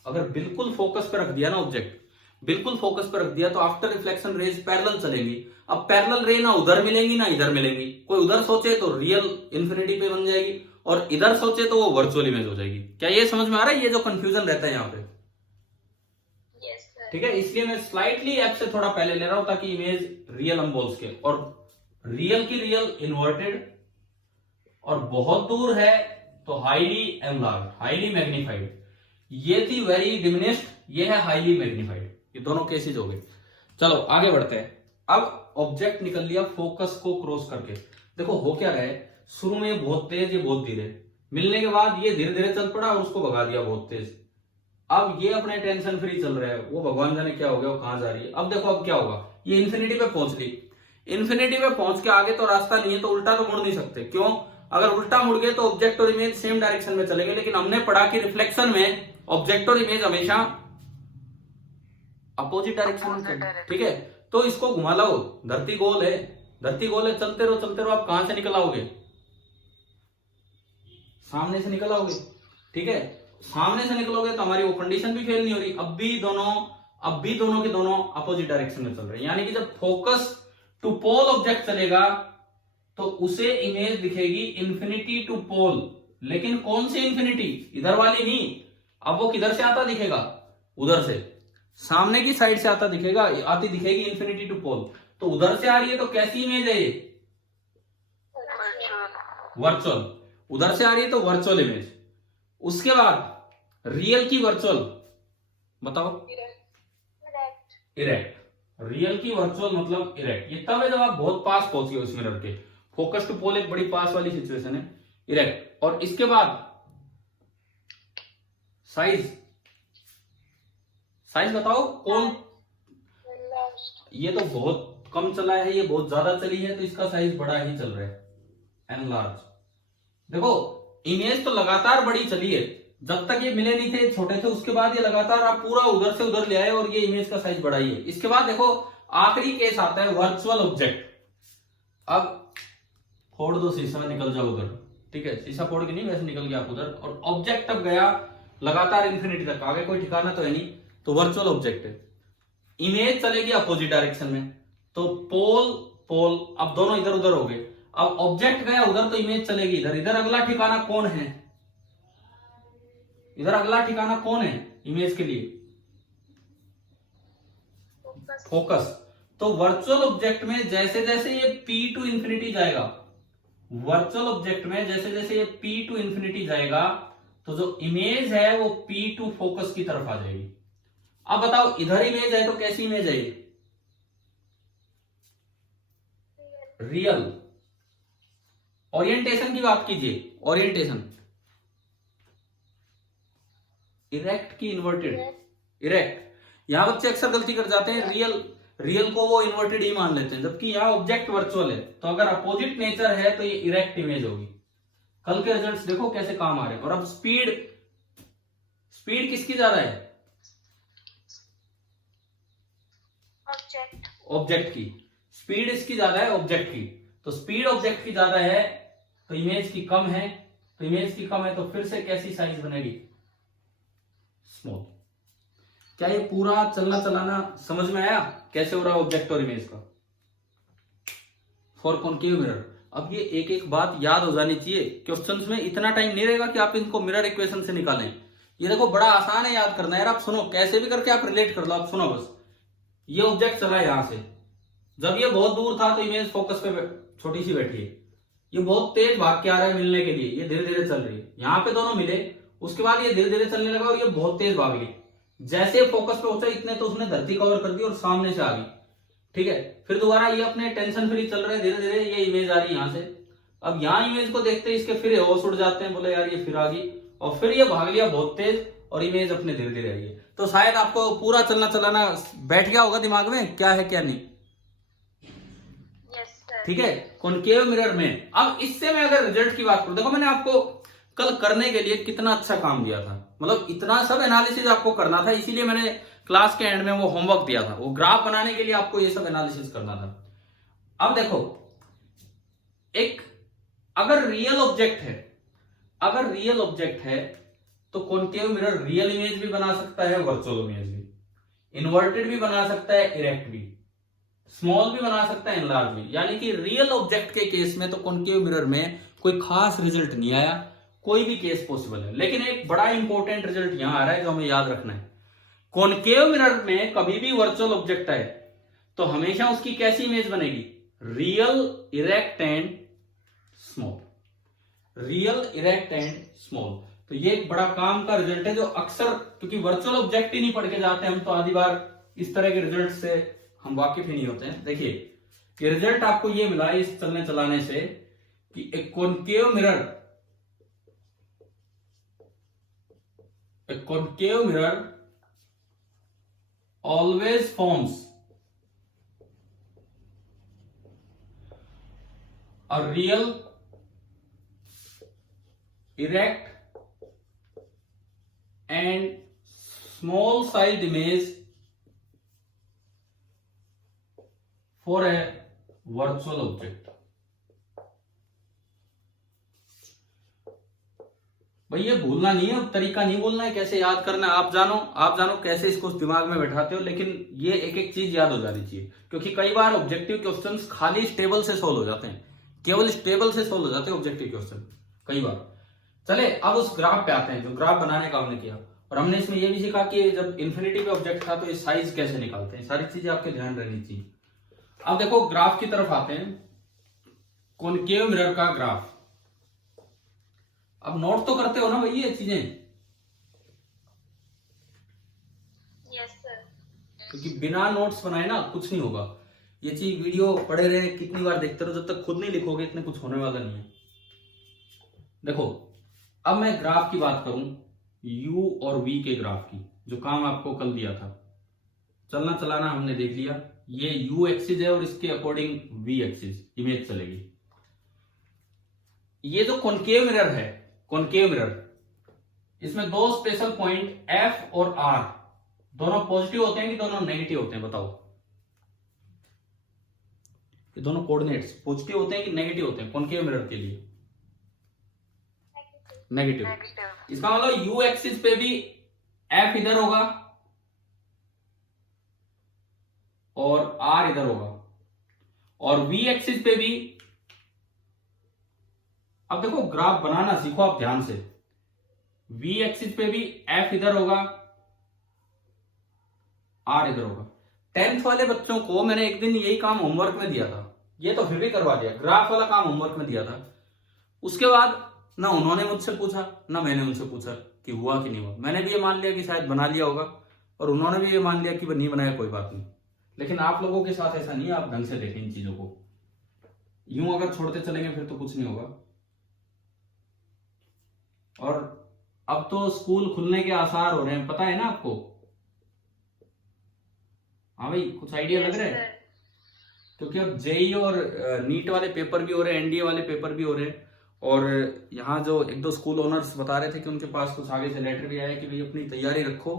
अगर बिल्कुल फोकस पे रख दिया ना ऑब्जेक्ट, बिल्कुल फोकस पे रख दिया तो आफ्टर रिफ्लेक्शन रेज पैरेलल चलेंगी। अब पैरेलल रे ना उधर मिलेंगी ना इधर मिलेंगी, कोई उधर सोचे तो रियल इंफिनिटी पे बन जाएगी और इधर सोचे तो वो वर्चुअल इमेज हो जाएगी। क्या ये समझ में आ रहा है, ये जो कंफ्यूजन रहता है यहाँ पे। ठीक है, इसलिए मैं स्लाइटली एफ से थोड़ा पहले ले रहा हूं ताकि इमेज रियल हम बोल सके। और रियल की रियल इन्वर्टेड, और बहुत दूर है तो हाईली एनलार्ज, हाईली मैग्नीफाइड। ये थी वेरी डिमिनिश्ड, ये है हाईली मैग्नीफाइड, ये दोनों केसेस हो गए। चलो आगे बढ़ते हैं। अब ऑब्जेक्ट निकल लिया फोकस को क्रॉस करके, देखो हो क्या रहा है, शुरू में ये बहुत तेज, ये बहुत धीरे, मिलने के बाद ये धीरे धीरे चल पड़ा और उसको भगा दिया बहुत तेज। अब ये अपने टेंशन फ्री चल रहा है, वो भगवान जाने क्या हो गया, वो कहां जा रही है। अब देखो अब क्या होगा, ये इन्फिनिटी पे पहुंच ली, इन्फिनिटी पे पहुंच के आगे तो रास्ता नहीं है, तो उल्टा तो मुड़ नहीं सकते। क्यों, अगर उल्टा मुड़ गए तो ऑब्जेक्ट और इमेज सेम डायरेक्शन में चलेंगे, लेकिन हमने पढ़ा कि रिफ्लेक्शन में ऑब्जेक्ट और इमेज हमेशा अपोजिट डायरेक्शन में चलेंगे। ठीक है, तो इसको घुमा लो, धरती गोल है, धरती गोल है, चलते रहो, आप कहां से निकल आओगे, सामने से निकल आओगे। ठीक है, सामने से निकलोगे तो हमारी वो कंडीशन भी फेल नहीं हो रही, अब भी दोनों के दोनों अपोजिट डायरेक्शन में चल रहे हैं। यानी कि जब फोकस टू पोल ऑब्जेक्ट चलेगा तो उसे इमेज दिखेगी इंफिनिटी टू पोल, लेकिन कौन सी इंफिनिटी, इधर वाली नहीं। अब वो किधर से आता दिखेगा, उधर से। सामने की साइड से आता दिखेगा, आती दिखेगी इन्फिनिटी टू पोल, तो उधर से आ रही है तो कैसी इमेज है ये? वर्चुअल। उधर से आ रही है तो वर्चुअल इमेज। उसके बाद रियल की वर्चुअल बताओ। इरेक्ट। रियल की वर्चुअल मतलब इरेक्ट। ये तब है जब आप बहुत पास पहुंच गए उस मिरर के। फोकस टू पोल एक बड़ी पास वाली सिचुएशन है, इरेक्ट। और इसके बाद साइज, साइज बताओ कौन? ये तो बहुत कम चला है, ये बहुत ज्यादा चली है, तो इसका साइज बड़ा ही चल रहा है, एनलार्ज। देखो इमेज तो लगातार बड़ी चली है, जब तक ये मिले नहीं थे, छोटे थे, उसके बाद ये लगातार आप पूरा उधर से उधर ले आए और ये इमेज का साइज बड़ा ही है। इसके बाद देखो आखिरी केस आता है वर्चुअल ऑब्जेक्ट। अब फोड़ दो शीशा, निकल जाओ उधर, ठीक है, शीशा फोड़ के नहीं, वैसे निकल गया आप उधर, और ऑब्जेक्ट अब गया लगातार इन्फिनिटी तक, आगे कोई ठिकाना तो है नहीं, तो वर्चुअल ऑब्जेक्ट है। इमेज चलेगी अपोजिट डायरेक्शन में, तो पोल पोल अब दोनों इधर उधर हो गए। अब ऑब्जेक्ट गया उधर तो इमेज चलेगी इधर। इधर अगला ठिकाना कौन है? इधर अगला ठिकाना कौन है इमेज के लिए? फोकस। तो वर्चुअल ऑब्जेक्ट में जैसे जैसे ये P टू इंफिनिटी जाएगा, वर्चुअल ऑब्जेक्ट में जैसे जैसे ये P टू इंफिनिटी जाएगा, तो जो इमेज है वो P टू फोकस की तरफ आ जाएगी। अब बताओ इधर इमेज है तो कैसी इमेज है ये? रियल। ओरिएंटेशन की बात कीजिए, ओरिएंटेशन इरेक्ट की इन्वर्टेड? इरेक्ट। यहां बच्चे अक्सर गलती कर जाते हैं, रियल को वो इन्वर्टेड ही मान लेते हैं, जबकि यहां ऑब्जेक्ट वर्चुअल है, तो अगर अपोजिट नेचर है तो ये इरेक्ट इमेज होगी। कल के रिजल्ट्स देखो कैसे काम आ रहे हैं। और अब स्पीड, स्पीड किसकी ज्यादा है? ऑब्जेक्ट की। स्पीड इसकी ज्यादा है ऑब्जेक्ट की, तो स्पीड ऑब्जेक्ट की ज्यादा है तो इमेज की कम है, तो इमेज की कम है तो फिर से कैसी साइज बनेगी? स्मॉल। क्या ये पूरा चलना चलाना समझ में आया कैसे हो रहा है ऑब्जेक्ट और इमेज का? For concave mirror. अब ये एक एक बात याद हो जानी चाहिए, क्वेश्चंस में इतना टाइम नहीं रहेगा कि आप इनको मिरर इक्वेशन से निकालें। ये देखो बड़ा आसान है याद करना यार, आप सुनो, कैसे भी करके आप रिलेट कर लो, आप सुनो बस। ये ऑब्जेक्ट चला यहां से, जब ये बहुत दूर था तो इमेज फोकस पे छोटी सी बैठी है, ये बहुत तेज भाग के आ रहा है मिलने के लिए, ये धीरे धीरे चल रही है, यहाँ पे दोनों मिले, उसके बाद ये धीरे धीरे चलने लगा और ये बहुत तेज भाग गई। जैसे फोकस पे पहुंचा इतने तो उसने धरती कवर कर दी और सामने से आ गई, ठीक है। फिर दोबारा ये अपने टेंशन फ्री चल रहे, धीरे धीरे ये इमेज आ रही है यहाँ से। अब यहाँ इमेज को देखते इसके फिर होश उड़ जाते हैं, बोले यार ये फिर आ गई, और फिर ये भाग लिया बहुत तेज और इमेज अपने धीरे धीरे आई है। तो शायद आपको पूरा चलना चलाना बैठ गया होगा दिमाग में, क्या है क्या नहीं, ठीक है। कॉनकेव मिरर में अब इससे मैं अगर रिजल्ट की बात करूं, देखो मैंने आपको कल करने के लिए कितना अच्छा काम दिया था, मतलब इतना सब एनालिसिस आपको करना था, इसीलिए मैंने क्लास के एंड में वो होमवर्क दिया था, वो ग्राफ बनाने के लिए आपको ये सब एनालिसिस करना था। अब देखो एक अगर रियल ऑब्जेक्ट है, अगर रियल ऑब्जेक्ट है तो कॉनकेव मिरर रियल इमेज भी बना सकता है, वर्चुअल इमेज भी, इन्वर्टेड भी बना सकता है, इरेक्ट भी, स्मॉल भी बना सकता है, एनलार्ज भी। यानी कि रियल ऑब्जेक्ट के केस में तो कॉनकेव मिरर में कोई खास रिजल्ट नहीं आया, कोई भी केस पॉसिबल है। लेकिन एक बड़ा इंपॉर्टेंट रिजल्ट यहां आ रहा है जो हमें याद रखना है, कॉनकेव मिरर में कभी भी वर्चुअल ऑब्जेक्ट आए तो हमेशा उसकी कैसी इमेज बनेगी? Real, erect and small, real, erect and small. तो ये एक बड़ा काम का रिजल्ट है जो अक्सर, क्योंकि वर्चुअल ऑब्जेक्ट ही नहीं पढ़ के जाते हम, तो आधी बार इस तरह के रिजल्ट से हम वाकिफ ही नहीं होते हैं। देखिए ये रिजल्ट आपको ये मिला इस चलने चलाने से कि एक कॉनकेव मिरर, एक concave mirror always forms a real, erect and small sized image for a virtual object। भाई ये भूलना नहीं है, तरीका नहीं बोलना है, कैसे याद करना है आप जानो कैसे इसको दिमाग में बैठाते हो, लेकिन ये एक एक चीज याद हो जानी चाहिए, क्योंकि कई बार ऑब्जेक्टिव क्वेश्चंस खाली स्टेबल से सोल्व हो जाते हैं, केवल स्टेबल से सोल्व हो जाते हैं ऑब्जेक्टिव क्वेश्चन कई बार। चले अब उस ग्राफ पे आते हैं जो ग्राफ बनाने का हमने किया। और हमने इसमें ये भी सीखा कि जब इन्फिनिटी पे ऑब्जेक्ट था तो ये साइज कैसे निकालते हैं, सारी चीजें आपके ध्यान रहनी चाहिए। अब देखो ग्राफ की तरफ आते हैं, कॉनकेव मिरर का ग्राफ। अब नोट तो करते हो ना भाई ये चीजें, यस सर। क्योंकि बिना नोट्स बनाए ना कुछ नहीं होगा। ये चीज वीडियो पढ़े रहे कितनी बार देखते रहो, जब तक खुद नहीं लिखोगे इतने कुछ होने वाला नहीं है। देखो अब मैं ग्राफ की बात करूं, u और v के ग्राफ की, जो काम आपको कल दिया था। चलना चलाना हमने देख लिया, ये u एक्सिस है और इसके अकॉर्डिंग v एक्सिस इमेज चलेगी। ये जो कॉनकेव मिरर है, कॉनकेव मिरर, इसमें दो स्पेशल पॉइंट f और r दोनों पॉजिटिव होते हैं कि दोनों नेगेटिव होते हैं, बताओ। ये दोनों कोऑर्डिनेट्स पॉजिटिव होते हैं कि नेगेटिव होते हैं कॉनकेव मिरर के लिए? नेगेटिव। इसका मतलब u एक्सिस पे भी f इधर होगा और r इधर होगा, और v एक्सिस पे भी। अब देखो ग्राफ बनाना सीखो आप ध्यान से, v एक्सिस पे भी f इधर होगा, r इधर होगा। 10th वाले बच्चों को मैंने एक दिन यही काम होमवर्क में दिया था, ये तो फिर भी करवा दिया, ग्राफ वाला काम होमवर्क में दिया था। उसके बाद ना उन्होंने मुझसे पूछा ना मैंने उनसे पूछा कि हुआ कि नहीं हुआ। मैंने भी ये मान लिया कि शायद बना लिया होगा, और उन्होंने भी ये मान लिया कि नहीं बनाया, कोई बात नहीं। लेकिन आप लोगों के साथ ऐसा नहीं है, आप ढंग से देखें इन चीजों को। यूं अगर छोड़ते चलेंगे फिर तो कुछ नहीं होगा। और अब तो स्कूल खुलने के आसार हो रहे हैं, पता है ना आपको? हाँ भाई, कुछ आइडिया लग रहा है? क्योंकि अब जेई और नीट वाले पेपर भी हो रहे हैं, एनडीए वाले पेपर भी हो रहे हैं। और यहाँ जो एक दो स्कूल ओनर्स बता रहे थे कि उनके पास कुछ आगे से लेटर भी आया कि भाई अपनी तैयारी रखो,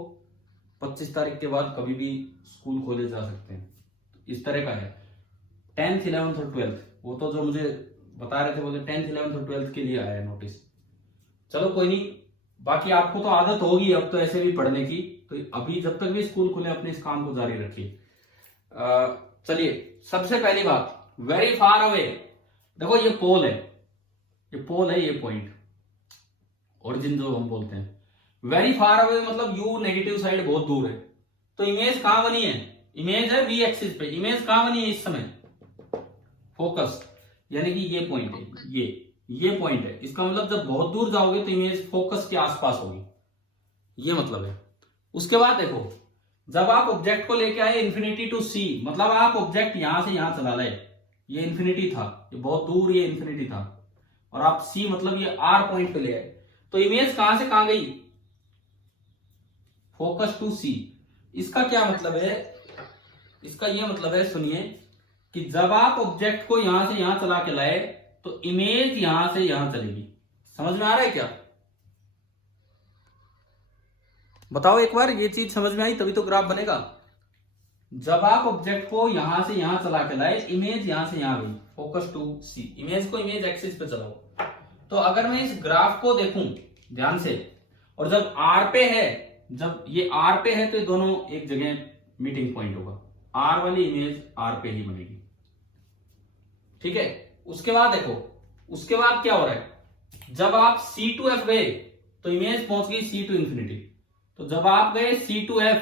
25 तारीख के बाद कभी भी स्कूल खोले जा सकते हैं। इस तरह का है 10th 11th और 12th। वो तो जो मुझे बता रहे थे बोले 10th 11th और 12th के लिए आया है नोटिस। चलो कोई नहीं, बाकी आपको तो आदत होगी अब तो ऐसे भी पढ़ने की, तो अभी जब तक भी स्कूल खुले अपने इस काम को जारी रखिए। चलिए सबसे पहली बात, वेरी फार अवे। देखो ये पोल है, ये पोल है, ये पॉइंट ओरिजिन जो हम बोलते हैं। वेरी फार अवे मतलब यू नेगेटिव साइड बहुत दूर है। तो इमेज कहां बनी है? इमेज है v एक्सिस पे। इमेज कहां बनी है इस समय? फोकस, यानी कि ये पॉइंट है, ये पॉइंट है। इसका मतलब जब बहुत दूर जाओगे तो इमेज फोकस के आसपास होगी, ये मतलब है। उसके बाद देखो, जब आप ऑब्जेक्ट को लेके आए इन्फिनिटी टू सी, मतलब आप ऑब्जेक्ट यहां से यहां चला लाए, ये इन्फिनिटी था, ये बहुत दूर ये इन्फिनिटी था, और आप सी मतलब ये आर पॉइंट पे ले आए, तो इमेज कहां से कहां गई? फोकस टू सी। इसका क्या मतलब है? इसका ये मतलब है, सुनिए, कि जब आप ऑब्जेक्ट को यहां से यहां चला के लाए तो इमेज यहां से यहां चलेगी। समझ में आ रहा है क्या? बताओ एक बार, ये चीज समझ में आई तभी तो ग्राफ बनेगा। जब आप ऑब्जेक्ट को यहां से यहां चला के लाए, इमेज यहां से यहां गई, फोकस टू सी। इमेज को इमेज एक्सिस पे चलाओ। तो अगर मैं इस ग्राफ को देखूं ध्यान से, और जब आर पे है, जब ये आर पे है तो ये दोनों एक जगह मीटिंग पॉइंट होगा, आर वाली इमेज आर पे ही बनेगी, ठीक है। उसके बाद देखो, उसके बाद क्या हो रहा है? जब आप सी टू एफ गए तो इमेज पहुंच गई सी टू इंफिनिटी। तो जब आप गए सी टू एफ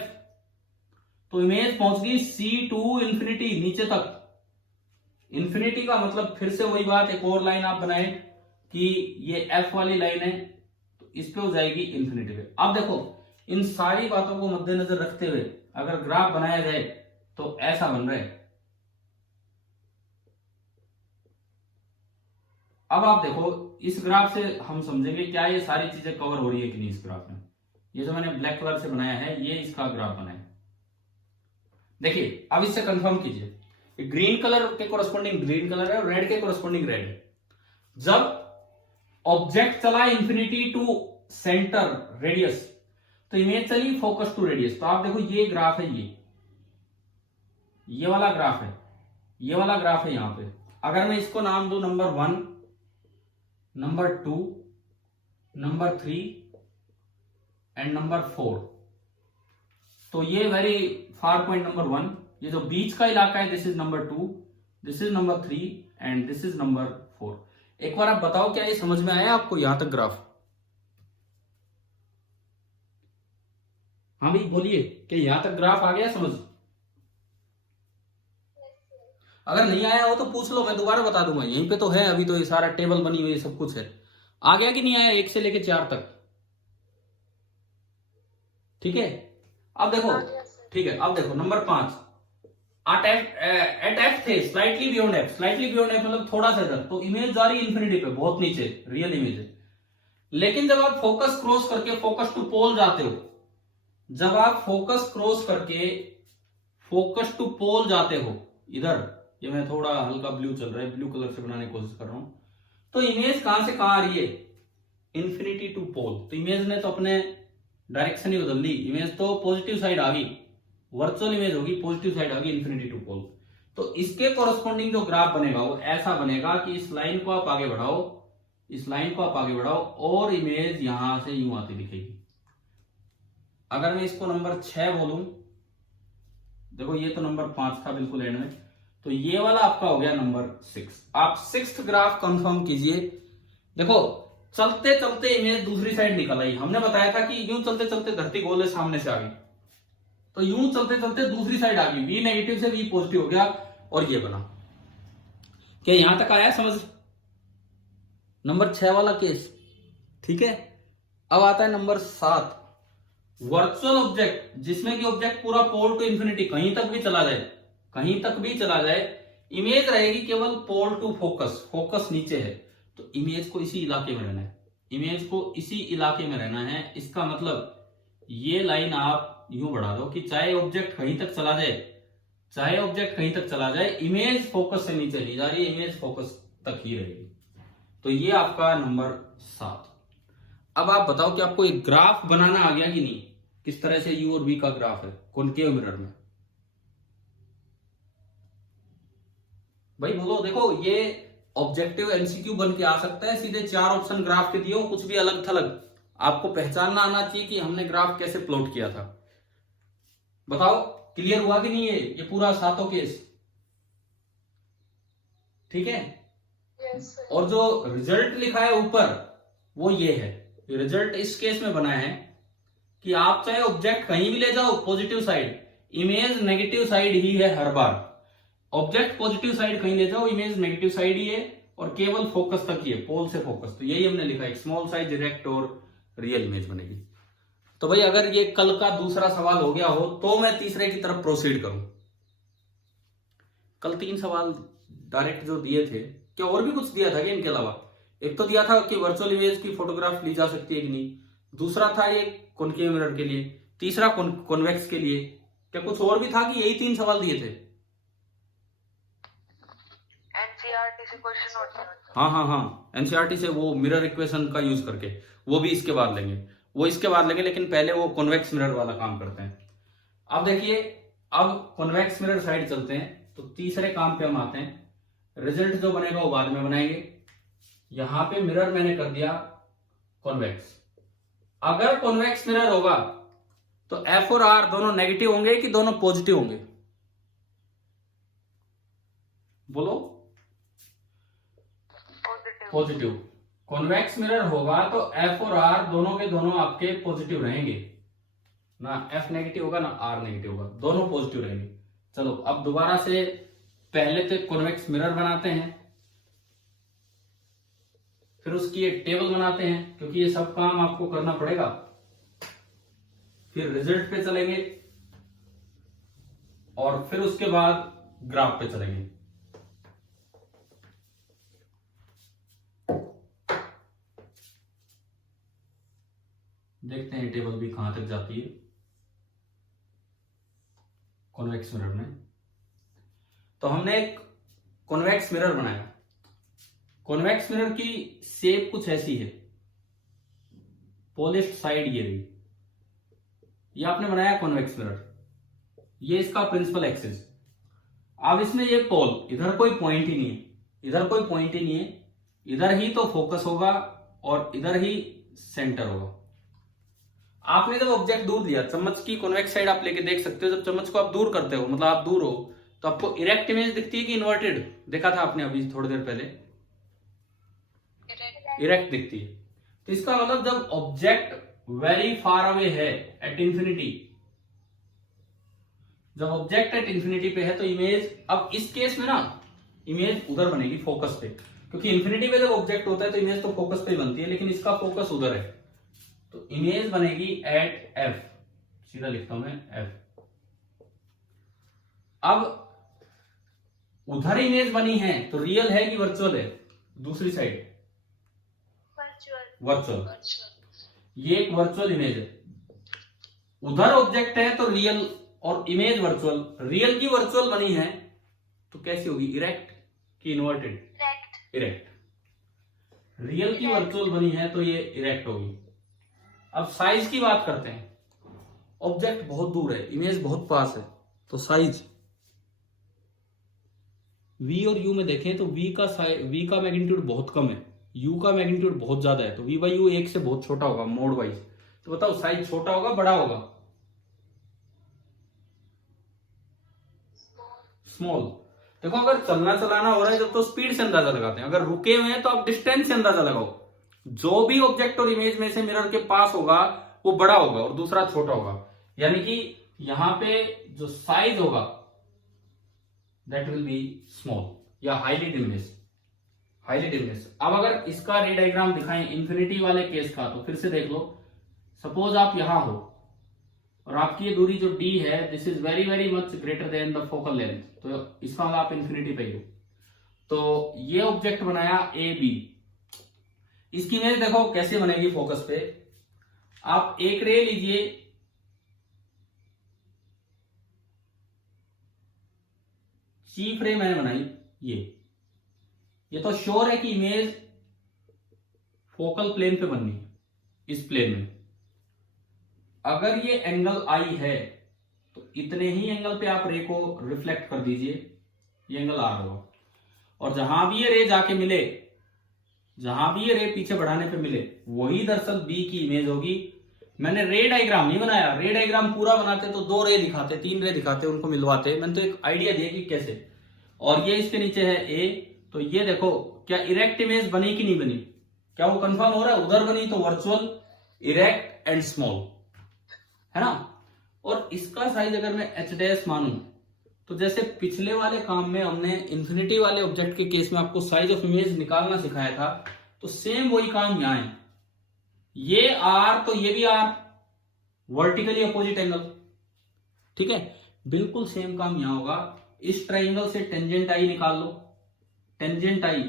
तो इमेज पहुंच गई सी टू इंफिनिटी, नीचे तक। इंफिनिटी का मतलब फिर से वही बात, एक और लाइन आप बनाए कि ये एफ वाली लाइन है तो इस पे हो जाएगी इंफिनिटी पे। अब देखो, इन सारी बातों को मद्देनजर रखते हुए अगर ग्राफ बनाया जाए तो ऐसा बन रहा है। अब आप देखो, इस ग्राफ से हम समझेंगे क्या ये सारी चीजें कवर हो रही है कि नहीं इस ग्राफ में। ये जो मैंने ब्लैक कलर से बनाया है, ये इसका ग्राफ बना है। देखिए अब इससे कंफर्म कीजिए, ग्रीन कलर के कोरस्पॉन्डिंग ग्रीन कलर है और रेड के कोरस्पॉन्डिंग रेड है। जब ऑब्जेक्ट चला इंफिनिटी टू सेंटर रेडियस तो इमेज चली फोकस टू रेडियस। तो आप देखो ये ग्राफ है, ये वाला ग्राफ है, ये वाला ग्राफ है यहां पे। अगर मैं इसको नाम दूं number 1, number 2, number 3 and number 4, तो ये वेरी फार पॉइंट नंबर 1, ये जो बीच का इलाका है this is number 2, this is number 3 and this is number 4। एक बार आप बताओ क्या ये समझ में आया आपको यहां तक ग्राफ? हाँ भाई बोलिए, कि यहां तक ग्राफ आ गया समझ? अगर नहीं आया हो तो पूछ लो, मैं दोबारा बता दूंगा। यहीं पे तो है, अभी तो ये सारा टेबल बनी हुई है, सब कुछ है। आ गया कि नहीं आया 1 से लेके 4 तक? ठीक है, अब देखो। हाँ yes, sir. ठीक है, अब देखो नंबर 5, एट एफ थे slightly beyond F. Slightly beyond F मतलब थोड़ा सा इधर, तो इमेज जा रही है इन्फिनिटी पे, बहुत नीचे रियल इमेज है। लेकिन जब आप फोकस क्रॉस करके फोकस टू पोल जाते हो, जब आप फोकस क्रॉस करके फोकस टू पोल जाते हो इधर, ये मैं थोड़ा हल्का ब्लू चल रहा है, ब्लू कलर से बनाने की कोशिश कर रहा हूं, तो इमेज कहां से कहां आ रही है? इन्फिनिटी टू पोल। तो इमेज ने तो अपने डायरेक्शन ही बदल दी, इमेज तो पॉजिटिव साइड आ गई, वर्चुअल इमेज होगी, पॉजिटिव साइड आ गई इन्फिनिटी टू पोल। तो इसके कॉरस्पॉन्डिंग जो ग्राफ बनेगा वो ऐसा बनेगा कि इस लाइन को आप आगे बढ़ाओ, इस लाइन को आप आगे बढ़ाओ और इमेज यहां से यूं आती दिखेगी। अगर मैं इसको नंबर 6 बोलूं, देखो ये तो नंबर 5 था बिल्कुल एंड में, तो ये वाला आपका हो गया नंबर 6। आप 6th ग्राफ कंफर्म कीजिए। देखो चलते चलते इमेज दूसरी साइड निकल आई, हमने बताया था कि यूं चलते चलते धरती गोल है सामने से आ गई, तो यूं चलते चलते दूसरी साइड आ गई, वी नेगेटिव से वी पॉजिटिव हो गया और ये बना। क्या यहां तक आया समझ? नंबर 6 वाला केस। ठीक है, अब आता है नंबर 7, वर्चुअल ऑब्जेक्ट, जिसमें कि ऑब्जेक्ट पूरा पोल टू इंफिनिटी कहीं तक भी चला जाए, कहीं तक भी चला जाए, इमेज रहेगी केवल पोल टू फोकस, फोकस नीचे है, तो इमेज को इसी इलाके में रहना है, इमेज को इसी इलाके में रहना है। इसका मतलब ये लाइन आप यूं बढ़ा दो कि चाहे ऑब्जेक्ट कहीं तक चला जाए, चाहे ऑब्जेक्ट कहीं तक चला जाए, इमेज फोकस से नीचे नहीं जा रही है, इमेज फोकस तक ही रहेगी। तो ये आपका नंबर 7। अब आप बताओ कि आपको एक ग्राफ बनाना आ गया कि नहीं, किस तरह से यू और वी का ग्राफ है कॉनकेव मिरर में। भाई बोलो, देखो ये ऑब्जेक्टिव एमसीक्यू बन के आ सकता है, सीधे 4 ऑप्शन ग्राफ के दिए हो, कुछ भी अलग थलग, आपको पहचानना आना चाहिए कि हमने ग्राफ कैसे प्लॉट किया था। बताओ क्लियर हुआ कि नहीं है ये पूरा 7 केस? ठीक है, Yes, sir. और जो रिजल्ट लिखा है ऊपर वो ये है, रिजल्ट इस केस में बना है कि आप चाहे ऑब्जेक्ट कहीं भी ले जाओ positive side, image negative side ही है हर बार। ऑब्जेक्ट पॉजिटिव साइड कहीं ले जाओ, इमेज नेगेटिव साइड ही है और केवल फोकस तक ही है, पोल से फोकस। तो यही हमने लिखा है, स्मॉल साइज डायरेक्ट और रियल इमेज बनेगी। तो भाई अगर ये कल का दूसरा सवाल हो गया हो तो मैं तीसरे की तरफ प्रोसीड करूं। कल 3 सवाल डायरेक्ट जो दिए थे, क्या और भी कुछ दिया था क्या इनके अलावा? एक तो दिया था कि वर्चुअल इमेज की फोटोग्राफ ली जा सकती है कि नहीं, दूसरा था ये कॉनकेव मिरर के लिए, तीसरा कॉन्वेक्स के लिए। क्या कुछ और भी था कि यही 3 सवाल दिए थे? एनसीईआरटी से क्वेश्चन होते हैं। हाँ, एनसीईआरटी से वो मिरर इक्वेशन का यूज करके, वो भी इसके बाद लेंगे, वो इसके बाद लेंगे, लेकिन पहले वो कॉन्वेक्स मिरर वाला काम करते हैं। अब देखिए, अब कॉन्वेक्स मिरर साइड चलते हैं, तो तीसरे काम पे हम आते हैं। रिजल्ट जो बनेगा वो बाद में बनाएंगे। यहां पे मिरर मैंने कर दिया कॉन्वेक्स। अगर कॉन्वेक्स मिरर होगा तो एफ और आर दोनों नेगेटिव होंगे कि दोनों पॉजिटिव होंगे? बोलो। पॉजिटिव। कॉन्वेक्स मिरर होगा तो एफ और आर दोनों के दोनों आपके पॉजिटिव रहेंगे, ना एफ नेगेटिव होगा ना आर नेगेटिव होगा, दोनों पॉजिटिव रहेंगे। चलो अब दोबारा से पहले तो कॉन्वेक्स मिरर बनाते हैं, फिर उसकी एक टेबल बनाते हैं, क्योंकि ये सब काम आपको करना पड़ेगा। फिर रिजल्ट पे चलेंगे और फिर उसके बाद ग्राफ पे चलेंगे। देखते हैं टेबल भी कहां तक जाती है कॉन्वेक्स मिरर में। तो हमने एक कॉन्वेक्स मिरर बनाया। कॉन्वेक्स मिरर की शेप कुछ ऐसी है, पॉलिश्ड साइड ये रही, ये आपने बनाया कॉन्वेक्स मिरर, ये इसका प्रिंसिपल एक्सिस। अब इसमें ये पोल, इधर कोई पॉइंट ही नहीं है, इधर कोई पॉइंट ही नहीं है, इधर ही तो फोकस होगा और इधर ही सेंटर होगा। आपने जब ऑब्जेक्ट दूर दिया, चम्मच की कॉन्वेक्स साइड आप लेके देख सकते हो, जब चम्मच को आप दूर करते हो, मतलब आप दूर हो, तो आपको इरेक्ट इमेज दिखती है कि इन्वर्टेड? देखा था आपने अभी थोड़ी देर पहले, इरेक्ट दिखती है। तो इसका मतलब जब ऑब्जेक्ट वेरी फार अवे है एट इंफिनिटी, जब ऑब्जेक्ट एट इंफिनिटी पे है तो इमेज, अब इस केस में ना इमेज उधर बनेगी फोकस पे, क्योंकि इंफिनिटी पे जब ऑब्जेक्ट होता है तो इमेज तो फोकस पे ही बनती है, लेकिन इसका फोकस उधर है, तो इमेज बनेगी एट एफ, सीधा लिखता हूं मैं एफ। अब उधर इमेज बनी है तो रियल है कि वर्चुअल है, दूसरी साइड वर्चुअल। वर्चुअल, ये एक वर्चुअल इमेज है। उधर ऑब्जेक्ट है तो रियल और इमेज वर्चुअल, रियल की वर्चुअल बनी है तो कैसी होगी, इरेक्ट कि इन्वर्टेड, इरेक्ट। रियल की वर्चुअल बनी है तो ये इरेक्ट होगी। अब साइज की बात करते हैं, ऑब्जेक्ट बहुत दूर है, इमेज बहुत पास है, तो साइज v और u में देखें तो v का मैग्नीट्यूड बहुत कम है, u का मैग्नीट्यूड बहुत ज्यादा है, तो v बाई u एक से बहुत छोटा होगा मोड वाइज। तो बताओ साइज छोटा होगा बड़ा होगा, स्मॉल। देखो अगर चलना चलाना हो रहा है जब तो स्पीड से अंदाजा लगाते हैं, अगर रुके हुए हैं तो आप डिस्टेंस से अंदाजा लगाओ। जो भी ऑब्जेक्ट और इमेज में से मिरर के पास होगा वो बड़ा होगा और दूसरा छोटा होगा, यानी कि यहां पे जो साइज होगा दैट विल बी स्मॉल या हाईली डिमिनिश, हाईली डिमिनिश। अब अगर इसका रे डायग्राम दिखाएं इन्फिनिटी वाले केस का, तो फिर से देख लो, सपोज आप यहां हो और आपकी ये दूरी जो d है this is very very much greater than the focal length, तो इसका मतलब आप इन्फिनिटी पे हो। तो ये ऑब्जेक्ट बनाया ए बी, इसकी इमेज देखो कैसे बनेगी फोकस पे। आप एक रे लीजिए, चीफ रे मैंने बनाई ये तो श्योर है कि इमेज फोकल प्लेन पे बननी है, इस प्लेन में। अगर ये एंगल आई है तो इतने ही एंगल पे आप रे को रिफ्लेक्ट कर दीजिए, ये एंगल आर होगा, और जहां भी ये रे जाके मिले, जहां भी ये रे पीछे बढ़ाने पे मिले, वही दरअसल बी की इमेज होगी। मैंने रे डायग्राम नहीं बनाया, रे डायग्राम पूरा बनाते तो 2 रे दिखाते, 3 रे दिखाते, उनको मिलवाते। मैंने तो एक आइडिया दिया कि कैसे। और ये इसके नीचे है ए, तो ये देखो क्या इरेक्ट इमेज बनी कि नहीं बनी, क्या वो कंफर्म हो रहा है, उधर बनी तो वर्चुअल, इरेक्ट एंड स्मॉल, है ना। और इसका साइज अगर मैं एच डैश मानूं तो जैसे पिछले वाले काम में हमने इंफिनिटी वाले ऑब्जेक्ट के केस में आपको साइज ऑफ इमेज निकालना सिखाया था, तो सेम वही काम यहां है। ये आर तो ये भी आर, वर्टिकली अपोजिट एंगल, ठीक है, बिल्कुल सेम काम यहां होगा। इस ट्राइंगल से टेंजेंट आई निकाल लो, tangent i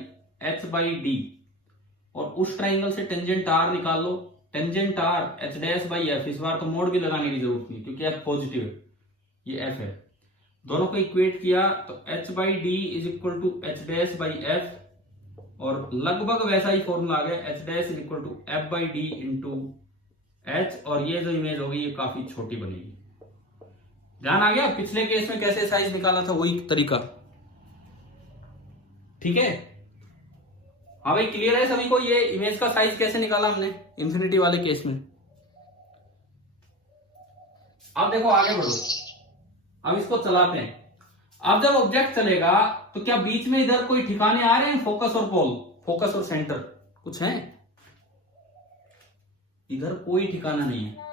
h by D, और उस ट्राइंगल से टेंजेंट आर निकाल लो, tangent r h dash by f. इस बार तो मोड भी लगाने की जरूरत नहीं क्योंकि एफ पॉजिटिव है, ये एफ है। दोनों को इक्वेट किया तो H by D is equal to H dash by F, और लगभग वैसा ही फॉर्मूला आ गया, H dash is equal to F by D into H, और ये जो इमेज होगी ये काफी छोटी बनेगी। ध्यान आ गया, पिछले केस में कैसे साइज निकाला था वही तरीका, ठीक है। हाँ भाई क्लियर है सभी को, ये इमेज का साइज कैसे निकाला हमने इंफिनिटी वाले केस में। अब देखो आगे बढ़ो, अब इसको चलाते हैं। अब जब ऑब्जेक्ट चलेगा तो क्या बीच में इधर कोई ठिकाने आ रहे हैं, फोकस और पोल, फोकस और सेंटर कुछ है, इधर कोई ठिकाना नहीं है।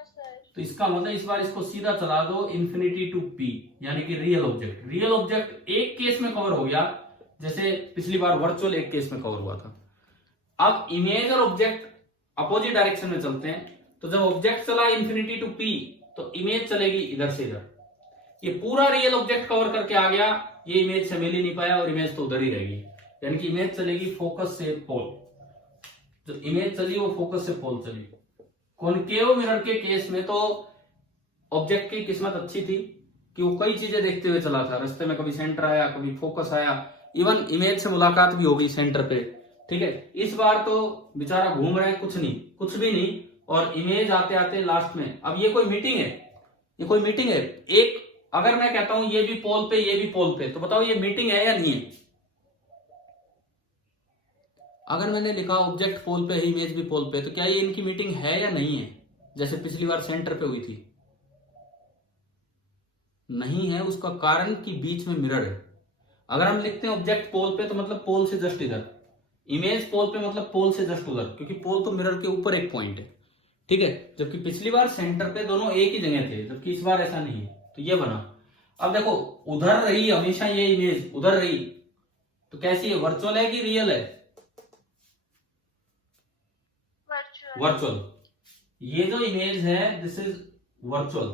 तो इसका मतलब इस बार इसको सीधा चला दो इंफिनिटी टू पी, यानी कि रियल ऑब्जेक्ट। रियल ऑब्जेक्ट एक केस में कवर हो गया, जैसे पिछली बार वर्चुअल एक केस में कवर हुआ था। अब इमेज और ऑब्जेक्ट अपोजिट डायरेक्शन में चलते हैं, तो जब ऑब्जेक्ट चला इंफिनिटी टू पी तो इमेज चलेगी इधर से इधर। ये पूरा रियल ऑब्जेक्ट कवर करके आ गया, ये इमेज से मिल ही नहीं पाया और इमेज तो उधर ही रहेगी, यानी कि इमेज चलेगी फोकस से पोल। जो इमेज चली वो फोकस से पोल चली। कॉनकेव मिरर के केस में तो ऑब्जेक्ट की किस्मत अच्छी थी कि वो कई चीजें देखते हुए चला था, रास्ते में कभी सेंटर आया, कभी फोकस आया, इवन इमेज से मुलाकात भी हो गई सेंटर पे, ठीक है। इस बार तो बेचारा घूम रहा है, कुछ नहीं, कुछ भी नहीं, और इमेज आते आते लास्ट में। अब ये कोई मीटिंग है, ये कोई मीटिंग है। एक अगर मैं कहता हूं ये भी पोल पे ये भी पोल पे, तो बताओ ये मीटिंग है या नहीं है। अगर मैंने लिखा ऑब्जेक्ट पोल पे है, इमेज भी पोल पे, तो क्या ये इनकी मीटिंग है या नहीं है, जैसे पिछली बार सेंटर पे हुई थी। नहीं है, उसका कारण कि बीच में मिरर है। अगर हम लिखते हैं ऑब्जेक्ट पोल पे तो मतलब पोल से जस्ट इधर, इमेज पोल पे मतलब पोल से जस्ट उधर, क्योंकि पोल तो मिरर के ऊपर एक पॉइंट है, ठीक है। जबकि पिछली बार सेंटर पे दोनों एक ही जगह थे, जबकि इस बार ऐसा नहीं है, तो ये बना। अब देखो उधर रही हमेशा ये इमेज, उधर रही तो कैसी है, वर्चुअल है कि रियल है? Virtual. वर्चुअल। ये जो इमेज है this is virtual.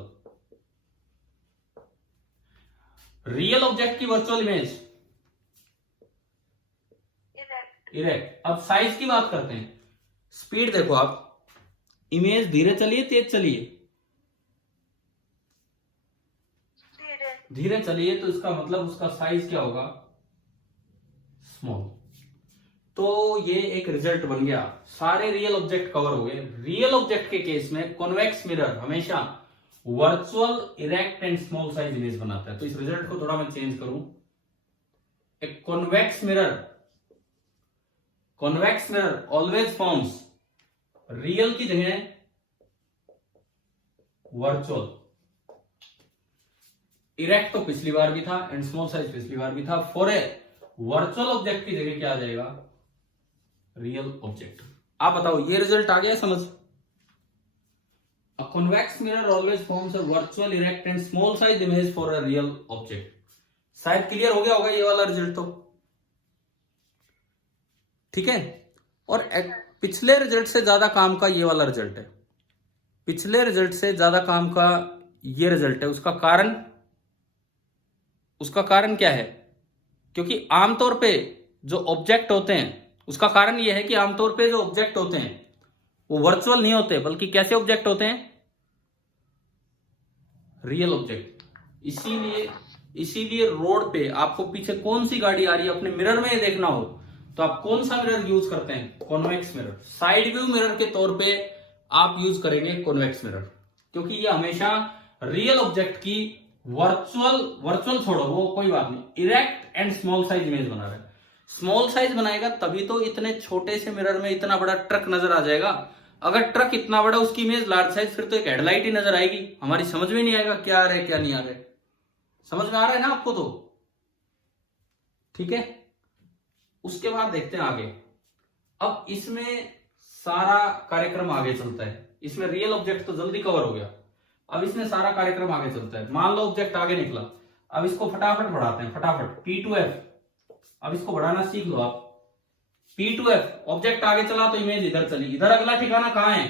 Real object की वर्चुअल इमेज Erect. इरेक्ट। अब साइज की बात करते हैं। स्पीड देखो आप, इमेज धीरे चलिए तेज चलिए? धीरे. धीरे चलिए तो इसका मतलब उसका साइज क्या होगा, स्मॉल। तो ये एक रिजल्ट बन गया, सारे रियल ऑब्जेक्ट कवर हो गए। रियल ऑब्जेक्ट के केस में कॉन्वेक्स मिरर हमेशा virtual, erect and small size image बनाता है। तो इस रिजल्ट को थोड़ा मैं चेंज करूं, एक convex mirror always forms real की जगह वर्चुअल, इरेक्ट तो पिछली बार भी था एंड स्मॉल साइज पिछली बार भी था। फॉर ए वर्चुअल ऑब्जेक्ट की जगह क्या आ जाएगा, रियल ऑब्जेक्ट। आप बताओ ये रिजल्ट आ गया समझ? A convex mirror always forms a virtual, erect and small size image for a real object. शायद क्लियर हो गया होगा ये वाला रिजल्ट तो, ठीक है। और पिछले रिजल्ट से ज्यादा काम का ये वाला रिजल्ट है, पिछले रिजल्ट से ज्यादा काम का ये रिजल्ट है। उसका कारण क्या है? क्योंकि आमतौर पे जो ऑब्जेक्ट होते हैं, उसका कारण यह है कि आमतौर पे जो ऑब्जेक्ट होते हैं वो वर्चुअल नहीं होते, बल्कि कैसे ऑब्जेक्ट होते हैं, रियल ऑब्जेक्ट। इसीलिए रोड पे आपको पीछे कौन सी गाड़ी आ रही है अपने मिरर में देखना हो तो आप कौन सा मिरर यूज करते हैं, convex mirror. Side view mirror के तौर पे आप यूज करेंगे कॉन्वेक्स मिरर, क्योंकि ये हमेशा रियल ऑब्जेक्ट की वर्चुअल छोड़ो वो कोई बात नहीं, erect and small size image बना रहा है। स्मॉल साइज बनाएगा तभी तो इतने छोटे से मिरर में इतना बड़ा ट्रक नजर आ जाएगा। अगर ट्रक इतना बड़ा उसकी इमेज लार्ज साइज, फिर तो एक हेडलाइट ही नजर आएगी, हमारी समझ में नहीं आएगा क्या आ रहा है क्या नहीं आ रहा है। समझ में आ रहा है ना आपको? तो ठीक है, उसके बाद देखते हैं आगे। अब इसमें सारा कार्यक्रम आगे चलता है, इसमें रियल ऑब्जेक्ट तो जल्दी कवर हो गया, अब इसमें सारा कार्यक्रम आगे चलता है। मान लो ऑब्जेक्ट आगे निकला, अब इसको फटाफट बढ़ाते हैं, फटाफट P2F। अब इसको बढ़ाना सीख लो आप, P2F। ऑब्जेक्ट आगे चला तो इमेज इधर चली, इधर अगला ठिकाना कहां है,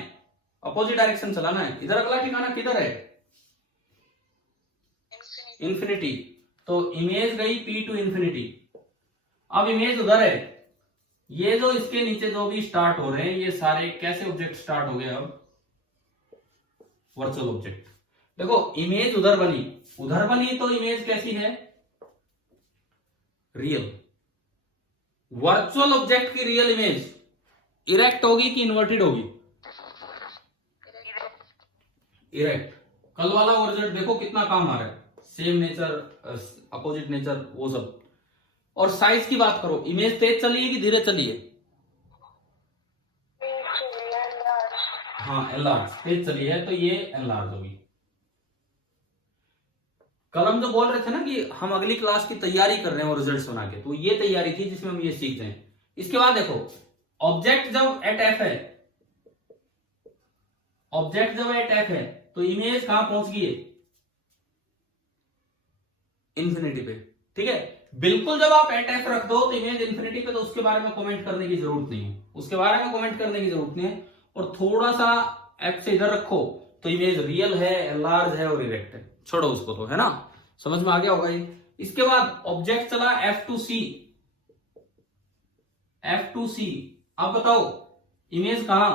अपोजिट डायरेक्शन चलाना है, इधर अगला ठिकाना किधर है, इंफिनिटी। तो इमेज गई P टू इंफिनिटी। अब इमेज उधर है, ये जो इसके नीचे जो भी स्टार्ट हो रहे हैं ये सारे कैसे ऑब्जेक्ट स्टार्ट हो गए, अब वर्चुअल ऑब्जेक्ट। देखो इमेज उधर बनी तो इमेज कैसी है, रियल। वर्चुअल ऑब्जेक्ट की रियल इमेज इरेक्ट होगी कि इन्वर्टेड होगी, इरेक्ट। कल वाला रिजल्ट देखो कितना काम आ रहा है, सेम नेचर, अपोजिट नेचर, वो सब। और साइज की बात करो, इमेज तेज चली है कि धीरे चली है, हाँ एनलार्ज, तेज चली है तो ये एनलार्ज होगी। कल हम जो बोल रहे थे ना कि हम अगली क्लास की तैयारी कर रहे हैं वो रिजल्ट्स बना के, तो ये तैयारी थी जिसमें हम ये सीख रहे हैं। इसके बाद देखो ऑब्जेक्ट जब एट एफ है, तो इमेज कहां पहुंच गई है, इन्फिनिटी पे, ठीक है। बिल्कुल जब आप एट एफ रख दो तो इमेज इन्फिनिटी पे, तो उसके बारे में कमेंट करने की जरूरत नहीं है, और थोड़ा सा एफ से इधर रखो तो इमेज रियल है, लार्ज है और इरेक्ट है, छोड़ो उसको तो, है ना, समझ में आ गया होगा ये। इसके बाद ऑब्जेक्ट चला F2C। अब बताओ इमेज कहां,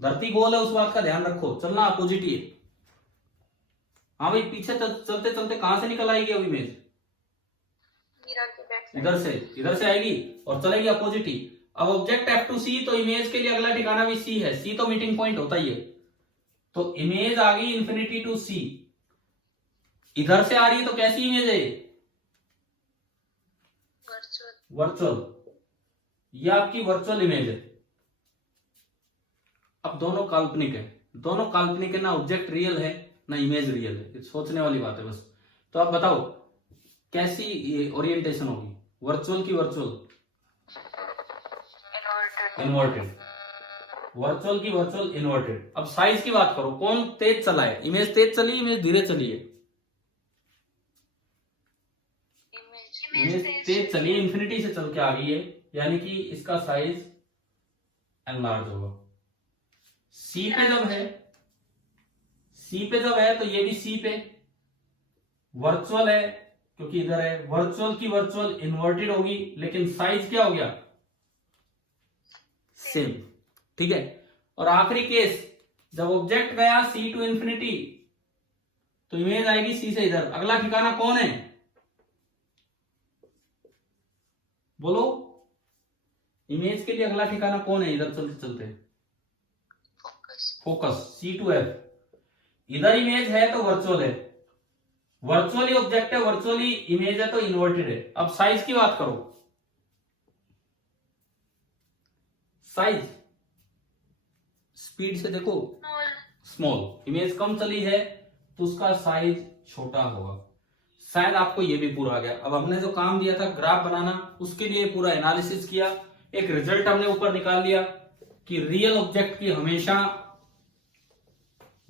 धरती गोल है उस बात का ध्यान रखो, चलना अपोजिट ही है। हाँ भाई, पीछे चलते चलते कहां से निकल आएगी अब इमेज, इधर से आएगी और चलेगी अपोजिट ही। अब ऑब्जेक्ट F2C, तो इमेज के लिए अगला ठिकाना भी C है, C तो मीटिंग पॉइंट होता ही है, तो इमेज आ गई इंफिनिटी टू C। इधर से आ रही है तो कैसी इमेज है, वर्चुअल, ये आपकी वर्चुअल इमेज है। अब दोनों काल्पनिक है ना, ऑब्जेक्ट रियल है ना इमेज रियल है, सोचने वाली बात है बस। तो अब बताओ कैसी ओरिएंटेशन होगी, वर्चुअल की वर्चुअल, इन्वर्टेड, वर्चुअल की वर्चुअल, इन्वर्टेड। अब साइज की बात करो, कौन तेज चला है, इमेज तेज चली, इमेज धीरे चली है, इमेज तेज चली, इंफिनिटी से चल के आ गई है, यानी कि इसका साइज एनलार्ज होगा। सी पे जब है, सी पे जब है तो ये भी सी पे, वर्चुअल है क्योंकि इधर है, वर्चुअल की वर्चुअल इन्वर्टेड होगी, लेकिन साइज क्या हो गया, सेम। ठीक है। और आखिरी केस, जब ऑब्जेक्ट गया सी टू इंफिनिटी तो इमेज आएगी सी से इधर। अगला ठिकाना कौन है, बोलो, इमेज के लिए अगला ठिकाना कौन है इधर चलते चलते, फोकस, सी टू एफ। इधर इमेज है तो वर्चुअल है, वर्चुअली ऑब्जेक्ट है, वर्चुअली इमेज है तो इन्वर्टेड है। अब साइज की बात करो, साइज स्पीड से देखो, स्मॉल, इमेज कम चली है तो उसका साइज छोटा होगा। शायद आपको ये भी पूरा आ गया। अब हमने जो काम दिया था ग्राफ बनाना, उसके लिए पूरा एनालिसिस किया, एक रिजल्ट हमने ऊपर निकाल लिया कि रियल ऑब्जेक्ट की हमेशा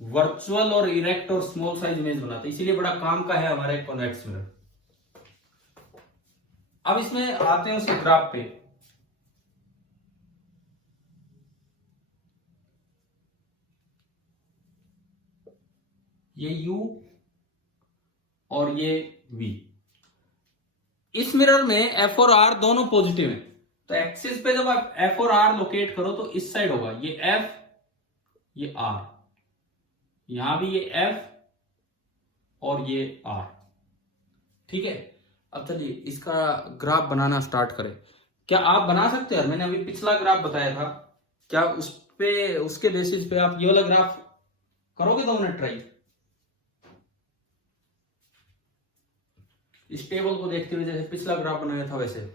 वर्चुअल और इरेक्ट और स्मॉल साइज इमेज बनाते, इसीलिए बड़ा काम का है हमारा एक कॉन्वेक्स मिरर। अब इसमें आते हैं उसके ग्राफ पे। ये U और ये V। इस मिरर में F और R दोनों पॉजिटिव हैं, तो एक्सिस पे जब आप F और R लोकेट करो तो इस साइड होगा, ये F, ये R, यहां भी ये F और ये R। ठीक है। अब चलिए इसका ग्राफ बनाना स्टार्ट करें। क्या आप बना सकते हैं? मैंने अभी पिछला ग्राफ बताया था, क्या उस पे, उसके बेसिस पे आप ये वाला ग्राफ करोगे 2 मिनट ट्राई, इस टेबल को देखते हुए, जैसे पिछला ग्राफ बनाया था वैसे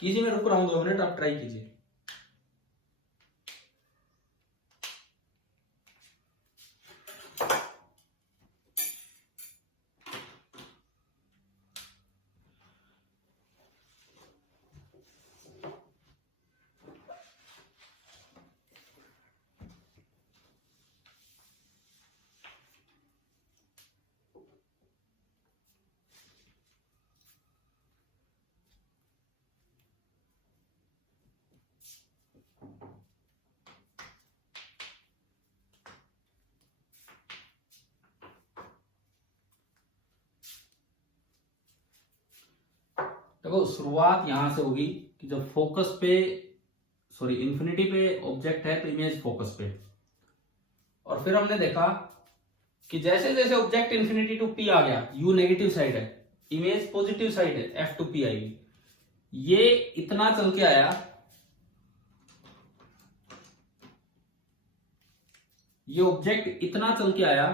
कीजिए। मैं रुक रहा हूं 2 मिनट, आप ट्राई कीजिए। देखो शुरुआत यहां से होगी कि जब फोकस पे, सॉरी इंफिनिटी पे ऑब्जेक्ट है तो इमेज फोकस पे, और फिर हमने देखा कि जैसे जैसे ऑब्जेक्ट इंफिनिटी टू पी आ गया, यू नेगेटिव साइड है, इमेज पॉजिटिव साइड है, एफ टू पी आएगी। ये इतना चल के आया, ये ऑब्जेक्ट इतना चल के आया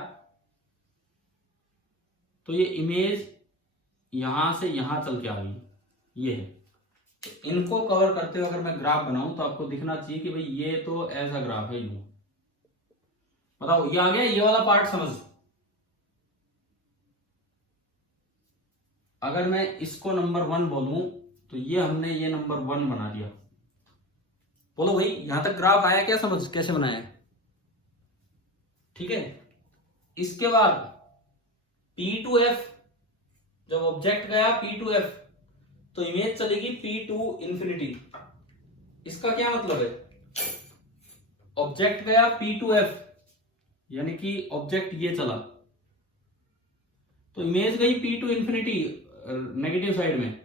तो ये इमेज यहां से यहां चल के आ गई, ये है। तो इनको कवर करते हुए अगर मैं ग्राफ बनाऊं तो आपको दिखना चाहिए कि भाई ये तो ऐसा ग्राफ है, यूं बताओ, ये आ गया, ये वाला पार्ट समझ। अगर मैं इसको नंबर 1 बोलूं तो ये हमने ये नंबर 1 बना लिया। बोलो भाई यहां तक ग्राफ आया क्या, समझ कैसे बनाया है? ठीक है। इसके बाद P2F, जब ऑब्जेक्ट गया P2F तो इमेज चलेगी P2 इंफिनिटी। इसका क्या मतलब है, ऑब्जेक्ट गया P2F यानी कि ऑब्जेक्ट ये चला तो इमेज गई P2 इंफिनिटी नेगेटिव साइड में,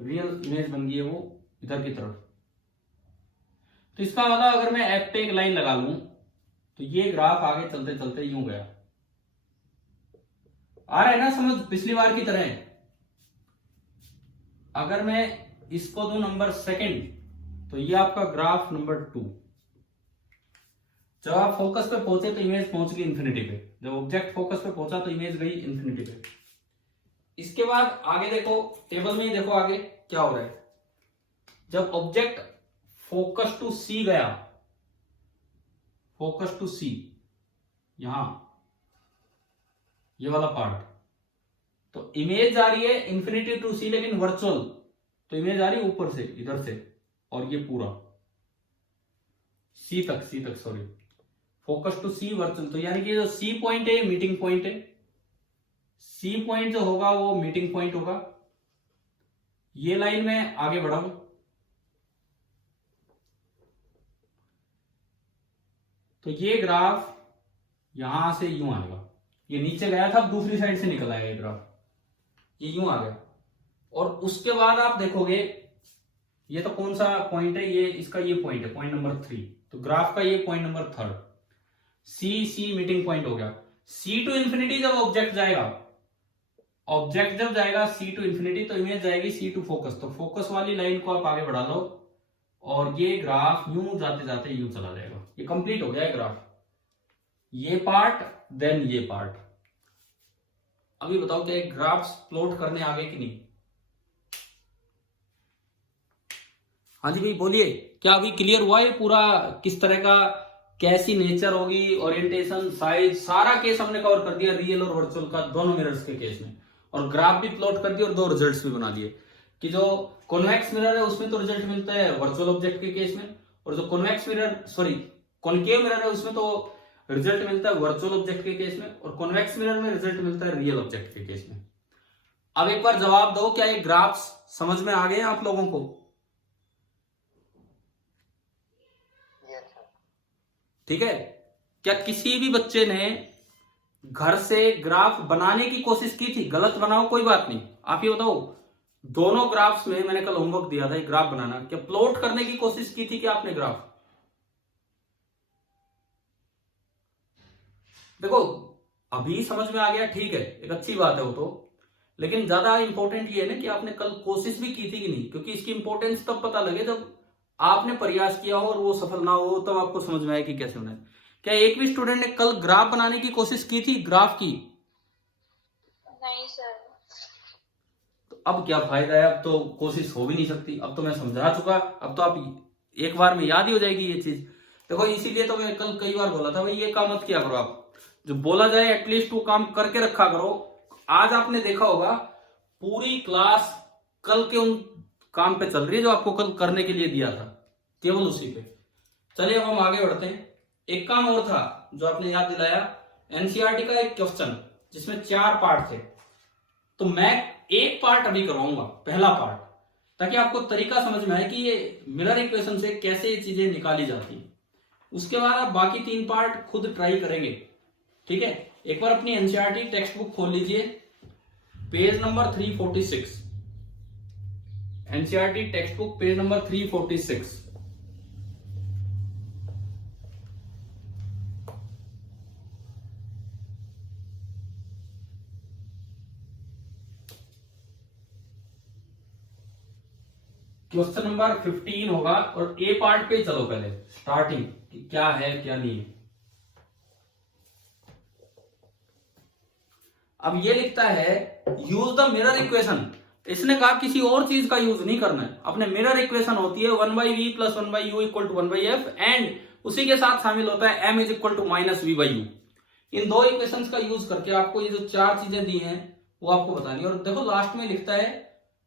रियल इमेज बन गई है वो इधर की तरफ। तो इसका मतलब अगर मैं F पे एक लाइन लगा लूं तो ये ग्राफ आगे चलते चलते यूं गया। आ रहा है ना समझ, पिछली बार की तरह। अगर मैं इसको दूं नंबर 2 तो ये आपका ग्राफ नंबर 2। जब आप फोकस पे पहुंचे तो इमेज पहुंच गई इंफिनिटी पे, जब ऑब्जेक्ट फोकस पे पहुंचा तो इमेज गई इंफिनिटी पे। इसके बाद आगे देखो, टेबल में ही देखो आगे क्या हो रहा है। जब ऑब्जेक्ट फोकस टू सी गया, फोकस टू सी, यहां ये वाला पार्ट, तो इमेज आ रही है इंफिनिटी टू सी लेकिन वर्चुअल, तो इमेज आ रही है ऊपर से, इधर से, और ये पूरा सी तक sorry, focus to C virtual. तो यानी कि जो सी पॉइंट है मीटिंग पॉइंट है, सी पॉइंट जो होगा वो मीटिंग पॉइंट होगा, ये लाइन में आगे बढ़ाऊं, तो ये ग्राफ यहां से यूं आएगा, ये नीचे गया था, दूसरी साइड से निकल आएगा ये ग्राफ, ये यूं आ गया। और उसके बाद आप देखोगे, ये तो कौन सा पॉइंट है, ये इसका ये पॉइंट है, पॉइंट नंबर 3। तो ग्राफ का ये पॉइंट नंबर 3, सी मीटिंग पॉइंट हो गया। सी टू इंफिनिटी जब ऑब्जेक्ट जाएगा, ऑब्जेक्ट जब जाएगा सी टू इंफिनिटी, तो इमेज जाएगी सी टू फोकस। तो फोकस वाली लाइन को आप आगे बढ़ा लो और ये ग्राफ यूं जाते जाते यूं चला जाएगा। ये कंप्लीट हो गया है ग्राफ, ये पार्ट देन ये पार्ट। अभी बताओ क्या ग्राफ्स प्लॉट करने आगे कि नहीं? हाँ जी भाई बोलिए, क्या अभी क्लियर हुआ है पूरा, किस तरह का, कैसी नेचर होगी, ओरिएंटेशन, साइज, सारा केस हमने कवर कर दिया रियल और वर्चुअल का, दोनों मिरर्स के केस में। और ग्राफ भी प्लॉट कर दिए और 2 रिजल्ट्स भी बना दिए कि जो कॉन्वेक्स मिरर है उसमें तो रिजल्ट मिलता है वर्चुअल ऑब्जेक्ट के केस में, और जो कॉन्वेक्स मिरर कॉनकेव मिरर है उसमें तो रिजल्ट मिलता है वर्चुअल ऑब्जेक्ट के केस में, और कॉन्वेक्स मिरर में रिजल्ट मिलता है रियल ऑब्जेक्ट के केस में। अब एक बार जवाब दो, क्या ये ग्राफ्स समझ में आ गए हैं आप लोगों को? ठीक है, क्या किसी भी बच्चे ने घर से ग्राफ बनाने की कोशिश की थी? गलत बनाओ कोई बात नहीं, आप ये बताओ, दोनों ग्राफ्स में मैंने कल होमवर्क दिया था, ग्राफ बनाना, क्या प्लॉट करने की कोशिश की थी कि आपने ग्राफ? देखो अभी समझ में आ गया, ठीक है, एक अच्छी बात है वो तो, लेकिन ज्यादा इंपॉर्टेंट ये है ना कि आपने कल कोशिश भी की थी कि नहीं, क्योंकि इसकी इंपॉर्टेंस तब पता लगे जब आपने प्रयास किया हो और वो सफल ना हो, तब आपको समझ में आए कि कैसे होना है। क्या एक भी स्टूडेंट ने कल ग्राफ बनाने की कोशिश की थी, ग्राफ की? नहीं सर। तो अब क्या फायदा है, अब तो कोशिश हो भी नहीं सकती, अब तो मैं समझा चुका, अब तो आप एक बार में याद ही हो जाएगी ये चीज। देखो इसीलिए तो मैं कल कई बार बोला था भाई ये काम मत किया करो, आप जो बोला जाए एटलीस्ट वो काम करके रखा करो। आज आपने देखा होगा पूरी क्लास कल के उन काम पे चल रही है जो आपको कल करने के लिए दिया था, केवल उसी पे। चलिए अब हम आगे बढ़ते हैं। एक काम और था जो आपने याद दिलाया, एनसीईआरटी का एक क्वेश्चन जिसमें 4 पार्ट थे, तो मैं एक पार्ट अभी करवाऊंगा, पहला पार्ट, ताकि आपको तरीका समझ में आए कि ये मिरर इक्वेशन से कैसे ये चीजें निकाली जाती हैं। उसके बाद आप बाकी 3 पार्ट खुद ट्राई करेंगे, ठीक है। एक बार अपनी एनसीईआरटी टेक्स्ट बुक खोल लीजिए, page number 346, NCERT text book page number 346। Question number 15 होगा और ए पार्ट पे चलो पहले स्टार्टिंग कि क्या है क्या नहीं है। अब ये लिखता है यूज द मिरर इक्वेशन। इसने कहा किसी और चीज का यूज नहीं करना है, अपने मिरर इक्वेशन होती है 1/v + 1/u = 1/f एंड उसी के साथ शामिल होता है m = -v/u। इन 2 इक्वेशंस का यूज करके आपको ये जो 4 चीजें दी हैं वो आपको बतानी है। और देखो लास्ट में लिखता है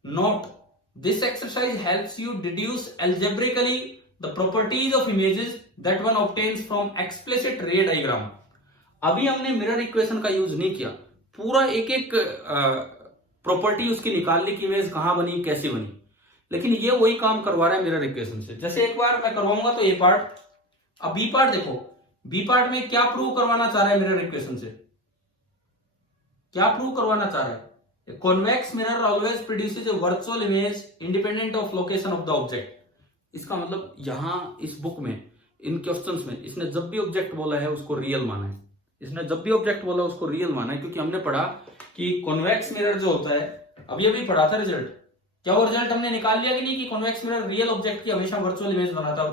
note this exercise helps you deduce algebraically the properties of images that one obtains from explicit ray diagram। अभी हमने मिरर इक्वेशन का यूज नहीं किया, पूरा एक एक प्रॉपर्टी उसकी निकाल ली कि इमेज कहां बनी कैसे बनी, लेकिन ये वही काम करवा रहा है मिरर इक्वेशन से। जैसे एक बार मैं करवाऊंगा तो ए पार्ट, अब बी पार्ट देखो, बी पार्ट में क्या प्रूव करवाना चाह रहा है मिरर इक्वेशन से, क्या प्रूव करवाना चाह रहा है, convex mirror always produces A virtual image independent of location of the object. इसका मतलब यहां इस बुक में इन क्वेश्चंस में इसने जब भी ऑब्जेक्ट बोला है उसको रियल माना है, इसने जब भी ऑब्जेक्ट बोला उसको रियल माना है, क्योंकि हमने पढ़ा कि कॉन्वेक्स मिरर जो होता है, अभी अभी पढ़ा था रिजल्ट, क्या वो रिजल्ट हमने निकाल लिया कि नहीं कि कॉन्वेक्स मिरर रियल ऑब्जेक्ट की हमेशा वर्चुअल इमेज बनाता है?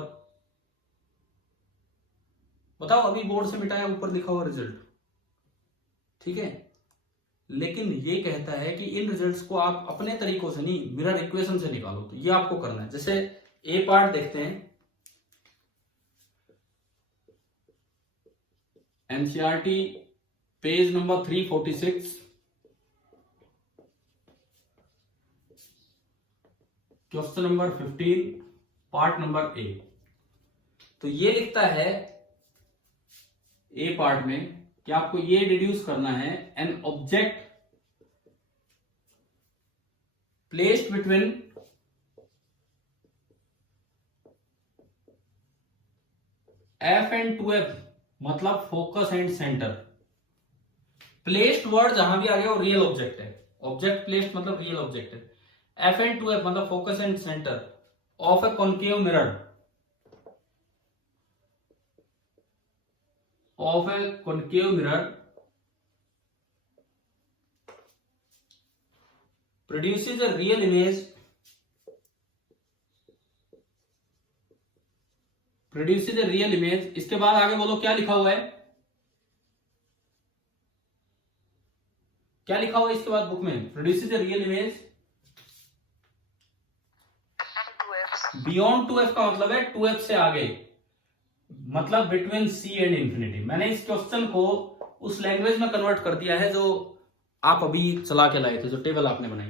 बताओ, अभी बोर्ड से मिटाया ऊपर लिखा हुआ रिजल्ट, ठीक है। लेकिन ये कहता है कि इन रिजल्ट्स को आप अपने तरीकों से नहीं मिरर इक्वेशन से निकालो, तो ये आपको करना है। जैसे ए पार्ट देखते हैं, NCERT page number 346, question number 15, part number A. तो ये लिखता है ए पार्ट में कि आपको ये डिड्यूस करना है, an object placed between F and 2F मतलब focus and centre. Placed word जहां भी आ गया वो रियल ऑब्जेक्ट है। ऑब्जेक्ट प्लेस्ड मतलब रियल ऑब्जेक्ट है। F एंड 2F मतलब focus and centre of a concave mirror, of a concave mirror produces a real image, produces a real image। इसके बाद आगे बोलो क्या लिखा हुआ है, क्या लिखा हुआ है इसके बाद बुक में, produces a real image beyond 2f का मतलब है 2f से आगे, मतलब बिटवीन c एंड इंफिनिटी। मैंने इस क्वेश्चन को उस लैंग्वेज में कन्वर्ट कर दिया है जो आप अभी चला के लाए थे, जो टेबल आपने बनाई।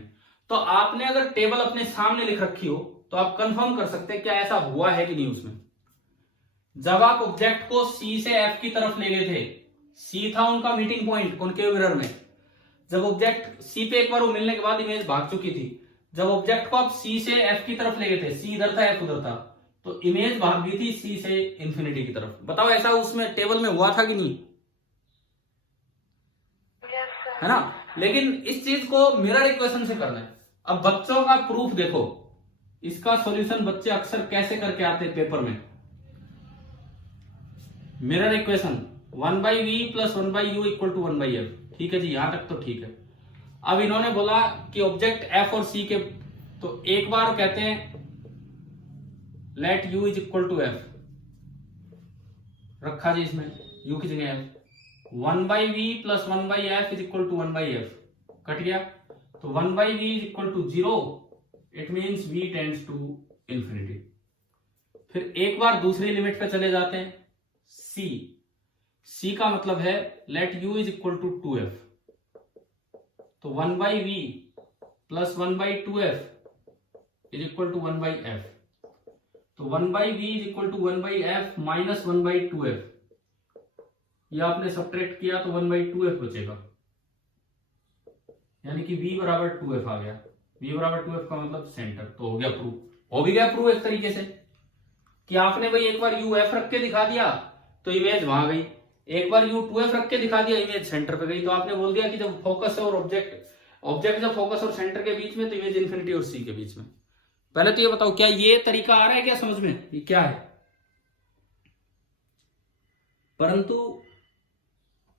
तो आपने अगर टेबल अपने सामने लिख रखी हो तो आप कंफर्म कर सकते हैं क्या ऐसा हुआ है कि नहीं। उसमें जब आप ऑब्जेक्ट को सी से एफ की तरफ ले गए थे, सी था उनका मीटिंग पॉइंट कॉन्केव मिरर में। जब ऑब्जेक्ट सी पे एक बार वो मिलने के बाद इमेज भाग चुकी थी, जब ऑब्जेक्ट को आप सी से एफ की तरफ ले गए थे, सी इधर था एफ उधर था, तो इमेज भाग गई थी सी से इंफिनिटी की तरफ। बताओ ऐसा उसमें टेबल में हुआ था कि नहीं, है ना। लेकिन इस चीज को मिरर इक्वेशन से करना है। अब बच्चों का प्रूफ देखो, इसका सॉल्यूशन बच्चे अक्सर कैसे करके आते हैं पेपर में। Mirror equation 1/v + 1/u = 1/f। ठीक है जी, यहां तक तो ठीक है। अब इन्होंने बोला कि ऑब्जेक्ट f और c के, तो एक बार कहते हैं लेट u = f, रखा जी इसमें u की जगह f। 1/v + 1/f = 1/f, cut गया। तो 1/v = 0, it means v tends to infinity. फिर एक बार दूसरी लिमिट पे चले जाते हैं, c का मतलब है लेट u = 2f। तो 1/v + 1/2f = 1/f। तो 1/v = 1/f - 1/2f, ये आपने सब्ट्रैक्ट किया तो 1/2f बचेगा, यानी कि v = 2f आ गया। v = 2f का मतलब सेंटर। तो हो गया प्रूफ, हो भी गया प्रूफ एक तरीके से कि आपने भाई एक बार uf रख के दिखा दिया तो इमेज वहां गई, एक बार u2f रख के दिखा दिया इमेज सेंटर पे गई। तो आपने बोल दिया कि जब फोकस और ऑब्जेक्ट जब फोकस और सेंटर के बीच में तो इमेज इंफिनिटी और c के बीच में। पहले तो ये बताओ क्या ये तरीका आ रहा है क्या समझ में, ये क्या है। परंतु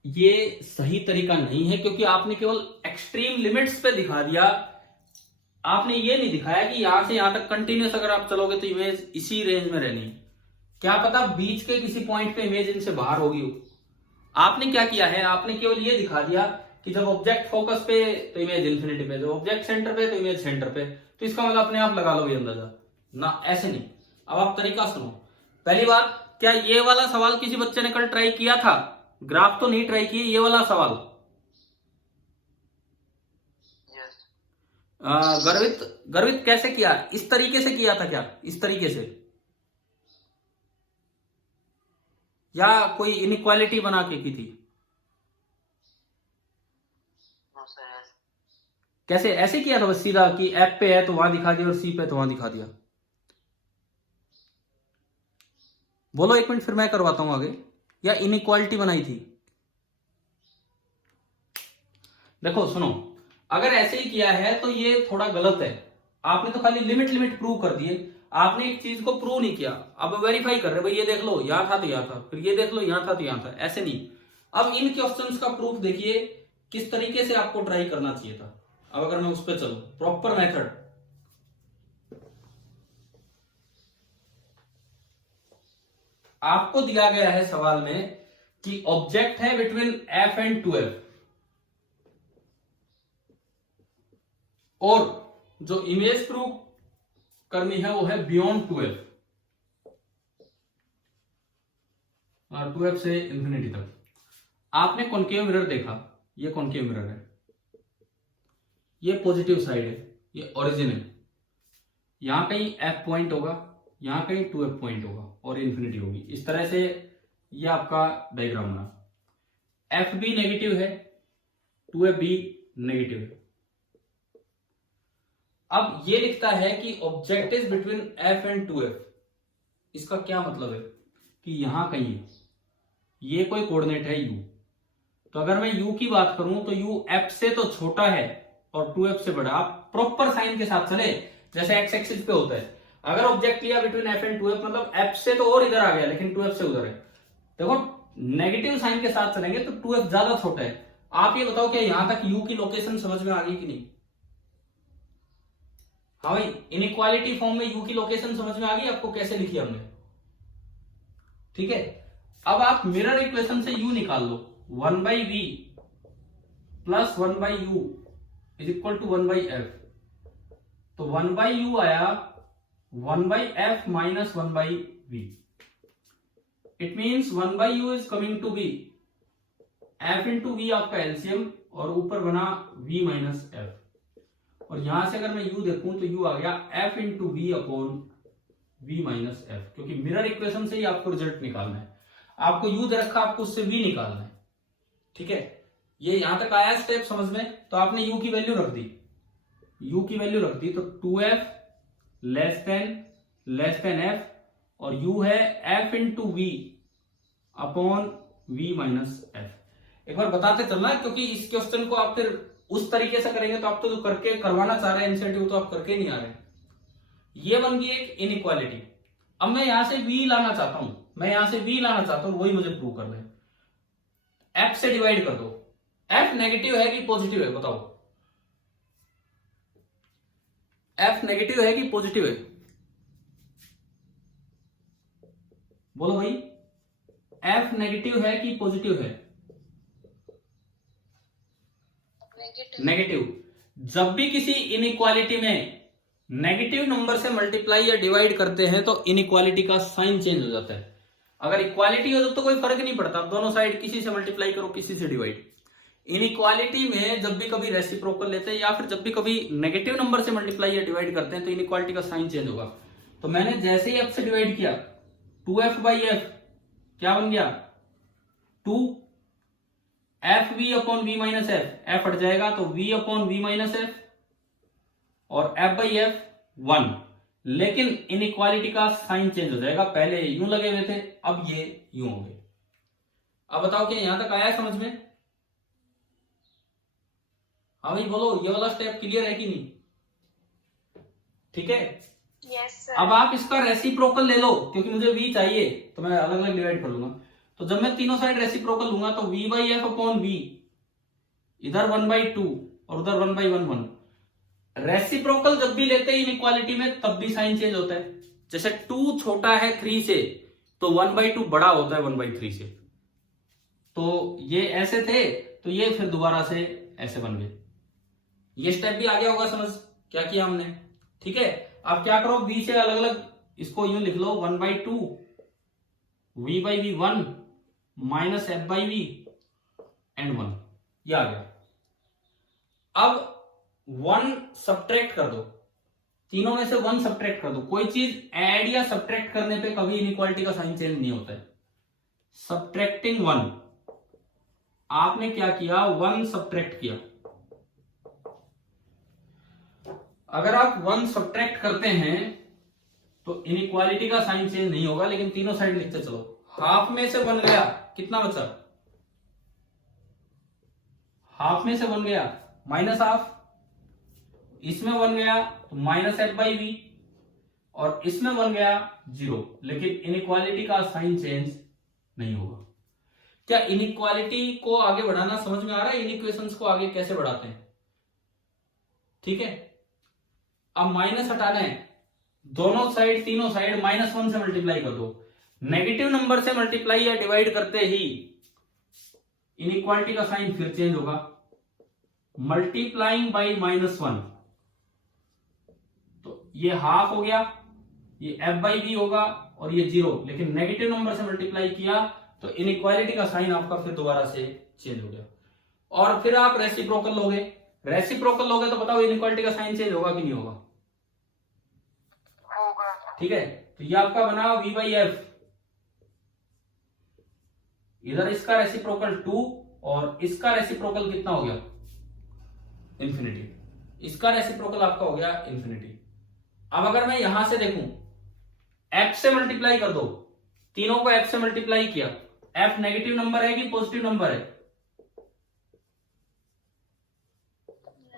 ये सही तरीका नहीं है, क्योंकि आपने केवल एक्सट्रीम लिमिट्स पे दिखा दिया, आपने ये नहीं दिखाया कि यहां से यहां तक कंटिन्यूस अगर आप चलोगे तो इमेज इसी रेंज में रहनी है। क्या पता बीच के किसी पॉइंट पे इमेज इनसे बाहर होगी हो। आपने क्या किया है, आपने केवल ये दिखा दिया कि जब ऑब्जेक्ट फोकस पे तो इमेज इंफिनिटी पे, जब ऑब्जेक्ट सेंटर पे तो इमेज सेंटर पे। तो इसका मतलब अपने आप लगा लो ये अंदाजा ना, ऐसे नहीं। अब आप तरीका सुनो। पहली बात, क्या ये वाला सवाल किसी बच्चे ने कल ट्राई किया था, ग्राफ तो नहीं ट्राई किए, ये वाला सवाल गर्वित कैसे किया, इस तरीके से किया था क्या, इस तरीके से, या कोई इनइक्वालिटी बना के की थी। कैसे, ऐसे किया था बस सीधा कि एफ पे है तो वहां दिखा दिया और सी पे तो वहां दिखा दिया। बोलो एक मिनट फिर मैं करवाता हूं आगे, या इनइक्वालिटी बनाई थी। देखो सुनो, अगर ऐसे ही किया है तो ये थोड़ा गलत है। आपने तो खाली लिमिट प्रूव कर दिए, आपने एक चीज को प्रूव नहीं किया। अब वेरीफाई कर रहे भाई, ये देख लो यहां था तो यहां था, फिर ये देख लो यहां था तो यहां था, ऐसे नहीं। अब इन क्वेश्चंस का प्रूफ देखिए किस तरीके से आपको ट्राई करना चाहिए था। अब अगर मैं उस पर चलूं, प्रॉपर मेथड, आपको दिया गया है सवाल में कि ऑब्जेक्ट है बिटवीन f एंड 2f, और जो इमेज प्रूव करनी है वो है बियॉन्ड 2f, और 2f से इंफिनिटी तक। आपने कॉन्केव मिरर देखा, ये कॉन्केव मिरर है, ये पॉजिटिव साइड है, ये ओरिजिन है। यहां कहीं f पॉइंट होगा, यहां कहीं 2f पॉइंट होगा और इंफिनिटी होगी। इस तरह से ये आपका डायग्राम बना। एफ भी नेगेटिव है, 2f भी नेगेटिव है। अब ये लिखता है कि object is between F and 2f। इसका क्या मतलब है कि यहां कहीं ये कोई कोऑर्डिनेट है u, तो अगर मैं u की बात करूं तो u f से तो छोटा है और 2f से बड़ा। आप प्रॉपर साइन के साथ चले जैसे एक्स एक्सिस पे होता है। अगर ऑब्जेक्ट लिया बिटवीन f एंड 2f मतलब f से तो और इधर आ गया लेकिन 2f से उधर है। देखो नेगेटिव साइन के साथ चलेंगे तो 2f ज्यादा छोटा है। आप ये बताओ क्या यहां तक u की लोकेशन समझ में आ गई कि नहीं? हाँ भाई, इनइक्वालिटी फॉर्म में u की लोकेशन समझ में आ गई आपको, कैसे लिखी हमने? ठीक है, अब आप मिरर इक्वेशन से u निकाल लो। 1/v plus 1/u is equal to 1/f। तो 1/u आया 1/f minus 1/v। It means 1/u is coming to be f into V आपका एलसीएम और ऊपर बना v माइनस f। और यहां से अगर मैं u देखूं तो u आ गया f into V upon v minus f, क्योंकि मिरर इक्वेशन से ही आपको रिजल्ट निकालना है। आपको u दे रखा, आपको उससे v निकालना है। ठीक है, ये यहां तक आया स्टेप समझ में? तो आपने u की वैल्यू रख दी, u की वैल्यू रख दी तो 2f लेस देन f और u है f into V upon v minus f। एक बार बताते चलना, क्योंकि इस क्वेश्चन को आप फिर उस तरीके से करेंगे तो आप तो जो करके करवाना चाह रहे हैं एनसीईआरटी तो आप करके नहीं आ रहे। ये बन गई एक इनइक्वालिटी। अब मैं यहां से v लाना चाहता हूं, वही मुझे प्रूव कर दे। f से डिवाइड कर दो। f नेगेटिव है कि पॉजिटिव है बताओ? f नेगेटिव है कि पॉजिटिव है? बोलो भाई, f नेगेटिव है कि पॉजिटिव है? नेगेटिव। जब भी किसी इनइक्वालिटी में नेगेटिव नंबर से मल्टीप्लाई या डिवाइड करते हैं तो इनइक्वालिटी का साइन चेंज हो जाता है। अगर इक्वालिटी हो तो कोई फर्क नहीं पड़ता, दोनों साइड किसी से मल्टीप्लाई करो किसी से डिवाइड। इनइक्वालिटी में जब भी कभी रेसिप्रोकल लेते हैं या फिर जब भी कभी नेगेटिव नंबर से मल्टीप्लाई या डिवाइड करते हैं तो इनइक्वालिटी का साइन चेंज होगा। तो मैंने जैसे ही f से डिवाइड किया 2f/f क्या बन गया? 2 fv upon v minus f, f हट जाएगा तो v upon v minus f और f/f 1। लेकिन इनइक्वालिटी का साइन चेंज हो जाएगा, पहले यूं लगे हुए थे अब ये यूं हो गए। अब बताओ क्या यहां तक आया है समझ में? हाँ भाई बोलो, ये वाला स्टेप क्लियर है कि नहीं? ठीक है, यस सर। अब आप इसका रेसिप्रोकल ले लो, क्योंकि मुझे v चाहिए तो मैं अलग अलग डिवाइड कर लूंगा। तो जब मैं तीनों साइड रेसिप्रोकल लूंगा तो v/f अपॉन v, इधर 1/2 और उधर 1/1। रेसिप्रोकल जब भी लेते हैं इनइक्वालिटी में तब भी साइन चेंज होता है। जैसे 2 छोटा है 3 से तो 1/2 बड़ा होता है 1/3 से। तो ये ऐसे थे तो ये फिर दोबारा से ऐसे बन गए। ये स्टेप भी आ गया होगा समझ क्या किया हमने? ठीक है, अब क्या करो, v से अलग अलग इसको यूं लिख लो 1/2 v/v 1 माइनस f/v एंड 1, ये आ गया। अब 1 सब्ट्रैक्ट कर दो, तीनों में से 1 सब्ट्रैक्ट कर दो। कोई चीज ऐड या सब्ट्रैक्ट करने पे कभी इनइक्वालिटी का साइन चेंज नहीं होता है। सब्ट्रैक्टिंग 1, आपने क्या किया 1 सब्ट्रैक्ट किया। अगर आप 1 सब्ट्रैक्ट करते हैं तो इनइक्वालिटी का साइन चेंज नहीं होगा, लेकिन तीनों साइड लिखते चलो। हाफ में से 1 गया, कितना बचा? हाफ में से 1 गया माइनस हाफ, इसमें 1 गया तो माइनस f/v और इसमें 1 गया 0, लेकिन इनइक्वालिटी का साइन चेंज नहीं होगा। क्या इनइक्वालिटी को आगे बढ़ाना समझ में आ रहा है? इनइक्वेशंस को आगे कैसे बढ़ाते हैं? ठीक है, अब माइनस हटाना है, दोनों साइड तीनों साइड -1 से मल्टीप्लाई कर दो। नेगेटिव नंबर से मल्टीप्लाई या डिवाइड करते ही इनइक्वालिटी का साइन फिर चेंज होगा। मल्टीप्लाइंग बाई -1 तो ये हाफ हो गया, ये f/v होगा और ये 0, लेकिन नेगेटिव नंबर से मल्टीप्लाई किया तो इनइक्वालिटी का साइन आपका फिर दोबारा से चेंज हो गया। और फिर आप रेसिप्रोकल लोगे तो बताओ इनइक्वालिटी का साइन चेंज होगा कि नहीं होगा? ठीक है, तो ये आपका बना v/f, इधर इसका रेसिप्रोकल 2 और इसका रेसिप्रोकल कितना हो गया? इन्फिनिटी। इसका रेसिप्रोकल आपका हो गया इन्फिनिटी। अब अगर मैं यहां से देखूं, f से मल्टीप्लाई कर दो, तीनों को f से मल्टीप्लाई किया, f नेगेटिव नंबर है कि पॉजिटिव नंबर है?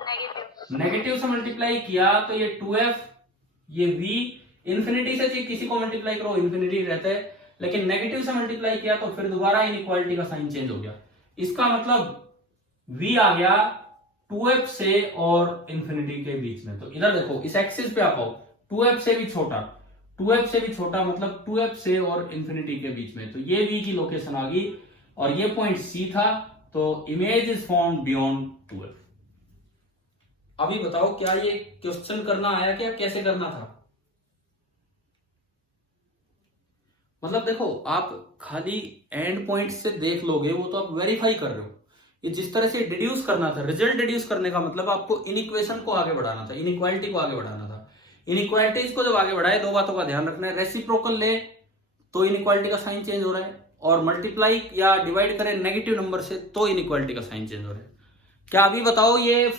नेगेटिव। नेगेटिव से मल्टीप्लाई किया तो ये 2f, ये v, इन्फिनिटी से किसी को मल्टीप्लाई करो इन्फिनिटी रहता है, लेकिन नेगेटिव से मल्टीप्लाई किया तो फिर दोबारा इनइक्वालिटी का साइन चेंज हो गया। इसका मतलब v आ गया 2f से और इन्फिनिटी के बीच में। तो इधर देखो, इस एक्सिस पे आप आओ, 2f से भी छोटा, 2f से भी छोटा मतलब 2f से और इन्फिनिटी के बीच में, तो ये v की लोकेशन आ गई और ये पॉइंट c था, तो image is found beyond 2f। अभी बताओ क्या ये क्वेश्चन करना आया, क्या कैसे करना था? मतलब देखो, आप खाली एंड पॉइंट से देख लोगे वो तो आप वेरीफाई कर रहे हो। ये जिस तरह से डिड्यूस करना था, रिजल्ट डिड्यूस करने का मतलब आपको इनइक्वेशन को आगे बढ़ाना था, इनइक्वालिटी को आगे बढ़ाना था। इनइक्वालिटीज को जब आगे बढ़ाए, दो बातों का ध्यान रखना है, रेसिप्रोकल ले तो इनइक्वालिटी का साइन चेंज हो रहा है, और मल्टीप्लाई या डिवाइड करें नेगेटिव नंबर से तो इनइक्वालिटी का साइन चेंज हो रहा है। क्या अभी बताओ ये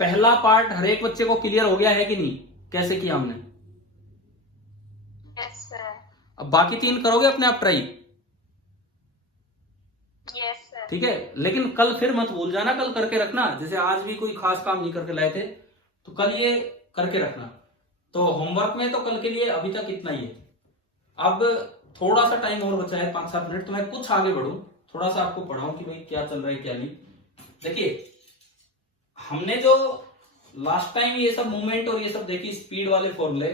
पहला पार्ट हर एक बच्चे को क्लियर हो गया है कि नहीं, कैसे किया हमने? Yes sir. अब बाकी तीन करोगे अपने आप ट्राई, यस सर। ठीक है? लेकिन कल फिर मत भूल जाना, कल करके रखना। जैसे आज भी कोई खास काम नहीं करके लाए थे तो कल ये करके रखना। तो होमवर्क में तो कल के लिए अभी तक इतना ही है। अब थोड़ा सा टाइम और बचा है, 5-7 मिनट, तो मैं कुछ आगे बढ़ूं, थोड़ा सा आपको पढ़ाऊं कि भाई क्या चल रहा है क्या नहीं। देखिए, हमने जो लास्ट टाइम ये सब मूवमेंट और ये सब देखी, स्पीड वाले फॉर्मूले,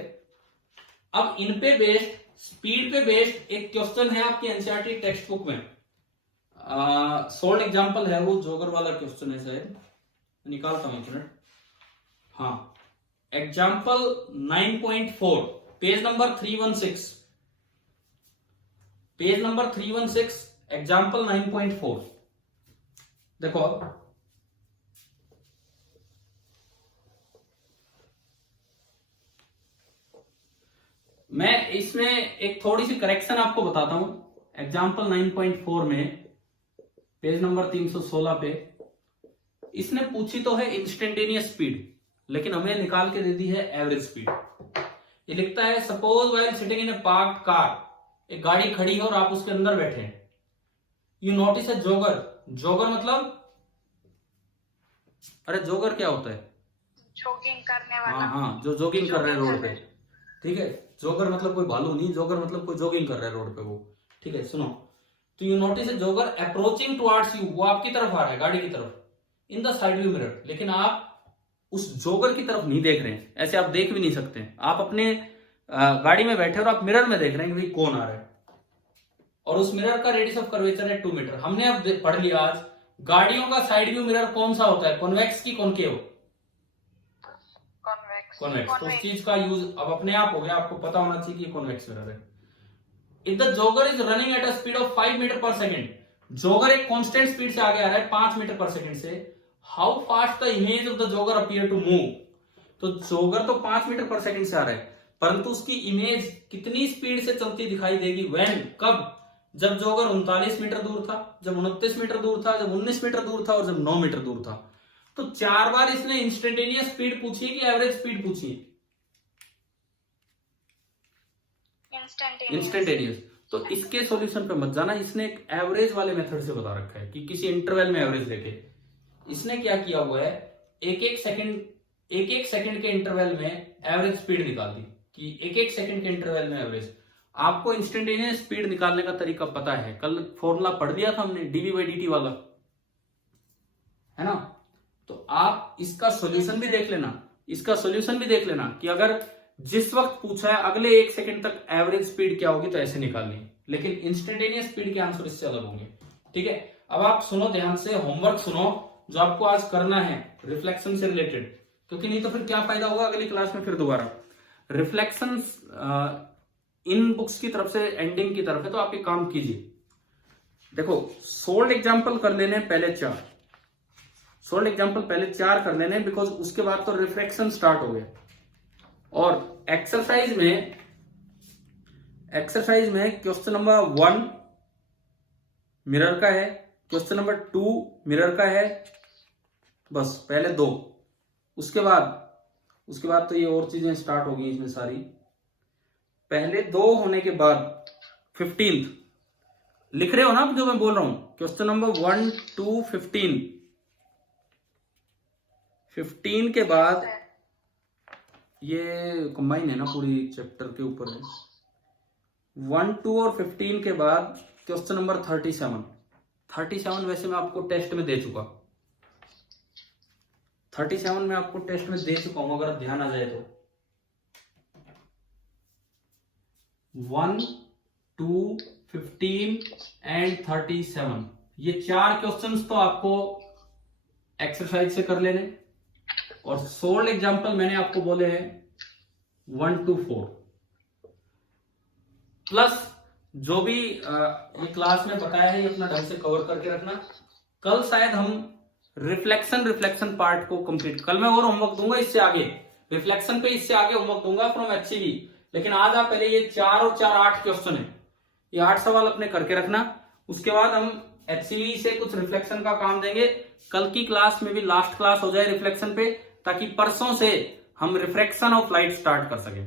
अब इन पे बेस्ड, स्पीड पे बेस्ड एक क्वेश्चन है आपकी एनसीईआरटी टेक्स्ट बुक में, सोल्ड एग्जांपल है, वो जोगर वाला क्वेश्चन है शायद, निकालता हूं एक मिनट। हाँ, example 9.4, page number 316, page number 316, example 9.4। देखो, अब मैं इसमें एक थोड़ी सी करेक्शन आपको बताता हूं। एग्जाम्पल 9.4 में पेज नंबर 316 पे इसने पूछी तो है इंस्टेंटेनियस स्पीड, लेकिन हमें निकाल के दे दी है एवरेज स्पीड। ये लिखता है, suppose while sitting in A parked car, एक गाड़ी खड़ी है और आप उसके अंदर बैठे हैं, यू नोटिस अ जोगर। जोगर मतलब, अरे जोगर क्या होता है? जॉगिंग करने वाला। हाँ, जो जॉगिंग कर रहे हैं रोड पे, ठीक है? जोगर मतलब कोई भालू नहीं, जोगर मतलब कोई जॉगिंग कर रहा है रोड पे वो, ठीक है? सुनो, तो you notice a jogger approaching towards you, वो आपकी तरफ आ रहा है, गाड़ी की तरफ, in the side view mirror, लेकिन आप उस जोगर की तरफ नहीं देख रहे हैं, ऐसे आप देख भी नहीं सकते। आप अपने गाड़ी में बैठे और आप मिरर में देख रहे हैं कि भाई कौन आ रहा है, और उस मिरर का रेडियस ऑफ कर्वेचर है 2 मीटर। हमने अब पढ़ लिया आज, गाड़ियों का साइड व्यू मिरर कौन सा होता है, कॉन्वेक्स की कॉनकेव? कॉन्वेक्स। तो उस चीज का यूज अब अपने आप हो गया, आपको पता होना चाहिए कि कॉन्वेक्स मिरर है। If the jogger is running at a speed of 5 metre per second, jogger एक कांस्टेंट स्पीड से आगे आ रहा है 5 मीटर पर सेकेंड से, how fast the image of the jogger appear to move. तो जोगर तो 5 metre per second से आ रहा है, परंतु उसकी इमेज कितनी स्पीड से चलती दिखाई देगी, व्हेन, कब? जब जोगर 39 मीटर दूर था, जब 29 मीटर दूर था, जब 19 मीटर दूर था और जब 9 मीटर दूर था। तो 4 बार इसने इंस्टेंटेनियस स्पीड पूछी कि एवरेज स्पीड पूछी? इंस्टेंटेनियस। तो इसके सॉल्यूशन पे मत जाना, इसने एक एवरेज वाले मेथड से बता रखा है कि किसी इंटरवल में एवरेज लेके। इसने क्या किया हुआ है, एक एक सेकंड के इंटरवल में एवरेज स्पीड निकाल दी, कि एक एक सेकंड के इंटरवल में एवरेज। आपको इंस्टेंटेनियस स्पीड निकालने का तरीका पता है, कल फॉर्मूला पढ़ दिया था हमने, dv/dt वाला, है ना? तो आप इसका सॉल्यूशन भी देख लेना, इसका सॉल्यूशन भी देख लेना कि अगर जिस वक्त पूछा है अगले 1 सेकंड तक एवरेज स्पीड क्या होगी तो ऐसे निकालनी, लेकिन इंस्टेंटेनियस स्पीड के आंसर इससे अलग होंगे, ठीक है? अब आप सुनो ध्यान से, होमवर्क सुनो जो आपको आज करना है रिफ्लेक्शन से रिलेटेड, क्योंकि नहीं तो फिर क्या फायदा होगा अगली क्लास में फिर दोबारा। रिफ्लेक्शन इन बुक्स की तरफ से एंडिंग की तरफ है, तो आप ये काम कीजिए। देखो, सोल्ड एग्जाम्पल कर लेने पहले 4, सोल्ड एग्जाम्पल पहले 4 कर लेने, बिकॉज उसके बाद तो रिफ्लेक्शन स्टार्ट हो गया। और एक्सरसाइज में क्वेश्चन नंबर 1 मिरर का है, क्वेश्चन नंबर 2 मिरर का है, बस पहले 2, उसके बाद उसके बाद तो ये और चीजें स्टार्ट होगी इसमें सारी। पहले 2 होने के बाद 15th लिख रहे हो ना आप जो मैं बोल रहा हूं, क्वेश्चन नंबर 1 to 15। 15 के बाद ये कंबाइन है ना, पूरी चैप्टर के ऊपर है। 1, 2 और 15 के बाद क्वेश्चन नंबर 37। 37 वैसे मैं आपको टेस्ट में दे चुका, 37 में आपको टेस्ट में दे चुका हूं, अगर ध्यान आ जाए तो। 1, 2, 15 एंड 37, ये 4 क्वेश्चंस तो आपको एक्सरसाइज से कर लेने, और सोल्ड एग्जांपल मैंने आपको बोले हैं 1 to 4, प्लस जो भी ये क्लास में बताया है ये अपना ढंग से कवर करके रखना। कल शायद हम रिफ्लेक्शन पार्ट को कंप्लीट, कल मैं और होमवर्क दूंगा इससे आगे, रिफ्लेक्शन पे इससे आगे होमवर्क दूंगा फ्रॉम HCV, लेकिन आज आप पहले ये 4 और 4 8 क्वेश्चन है, ये 8 सवाल अपने करके रखना। उसके बाद हम HCV से कुछ रिफ्लेक्शन का काम देंगे। कल की क्लास में भी लास्ट क्लास हो जाए रिफ्लेक्शन पे, ताकि परसों से हम रिफ्रैक्शन ऑफ लाइट स्टार्ट कर सके।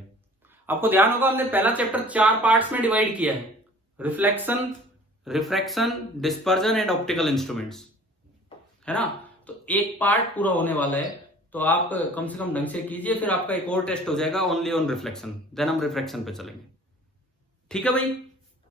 आपको ध्यान होगा हमने पहला चैप्टर 4 पार्ट्स में डिवाइड किया है, reflection, refraction, dispersion and optical instruments, है ना। तो एक पार्ट पूरा होने वाला है, तो आप कम से कम ढंग से कीजिए, फिर आपका एक और टेस्ट हो जाएगा ओनली ऑन रिफ्लेक्शन, देन हम रिफ्रैक्शन पे चलेंगे। ठीक है भाई।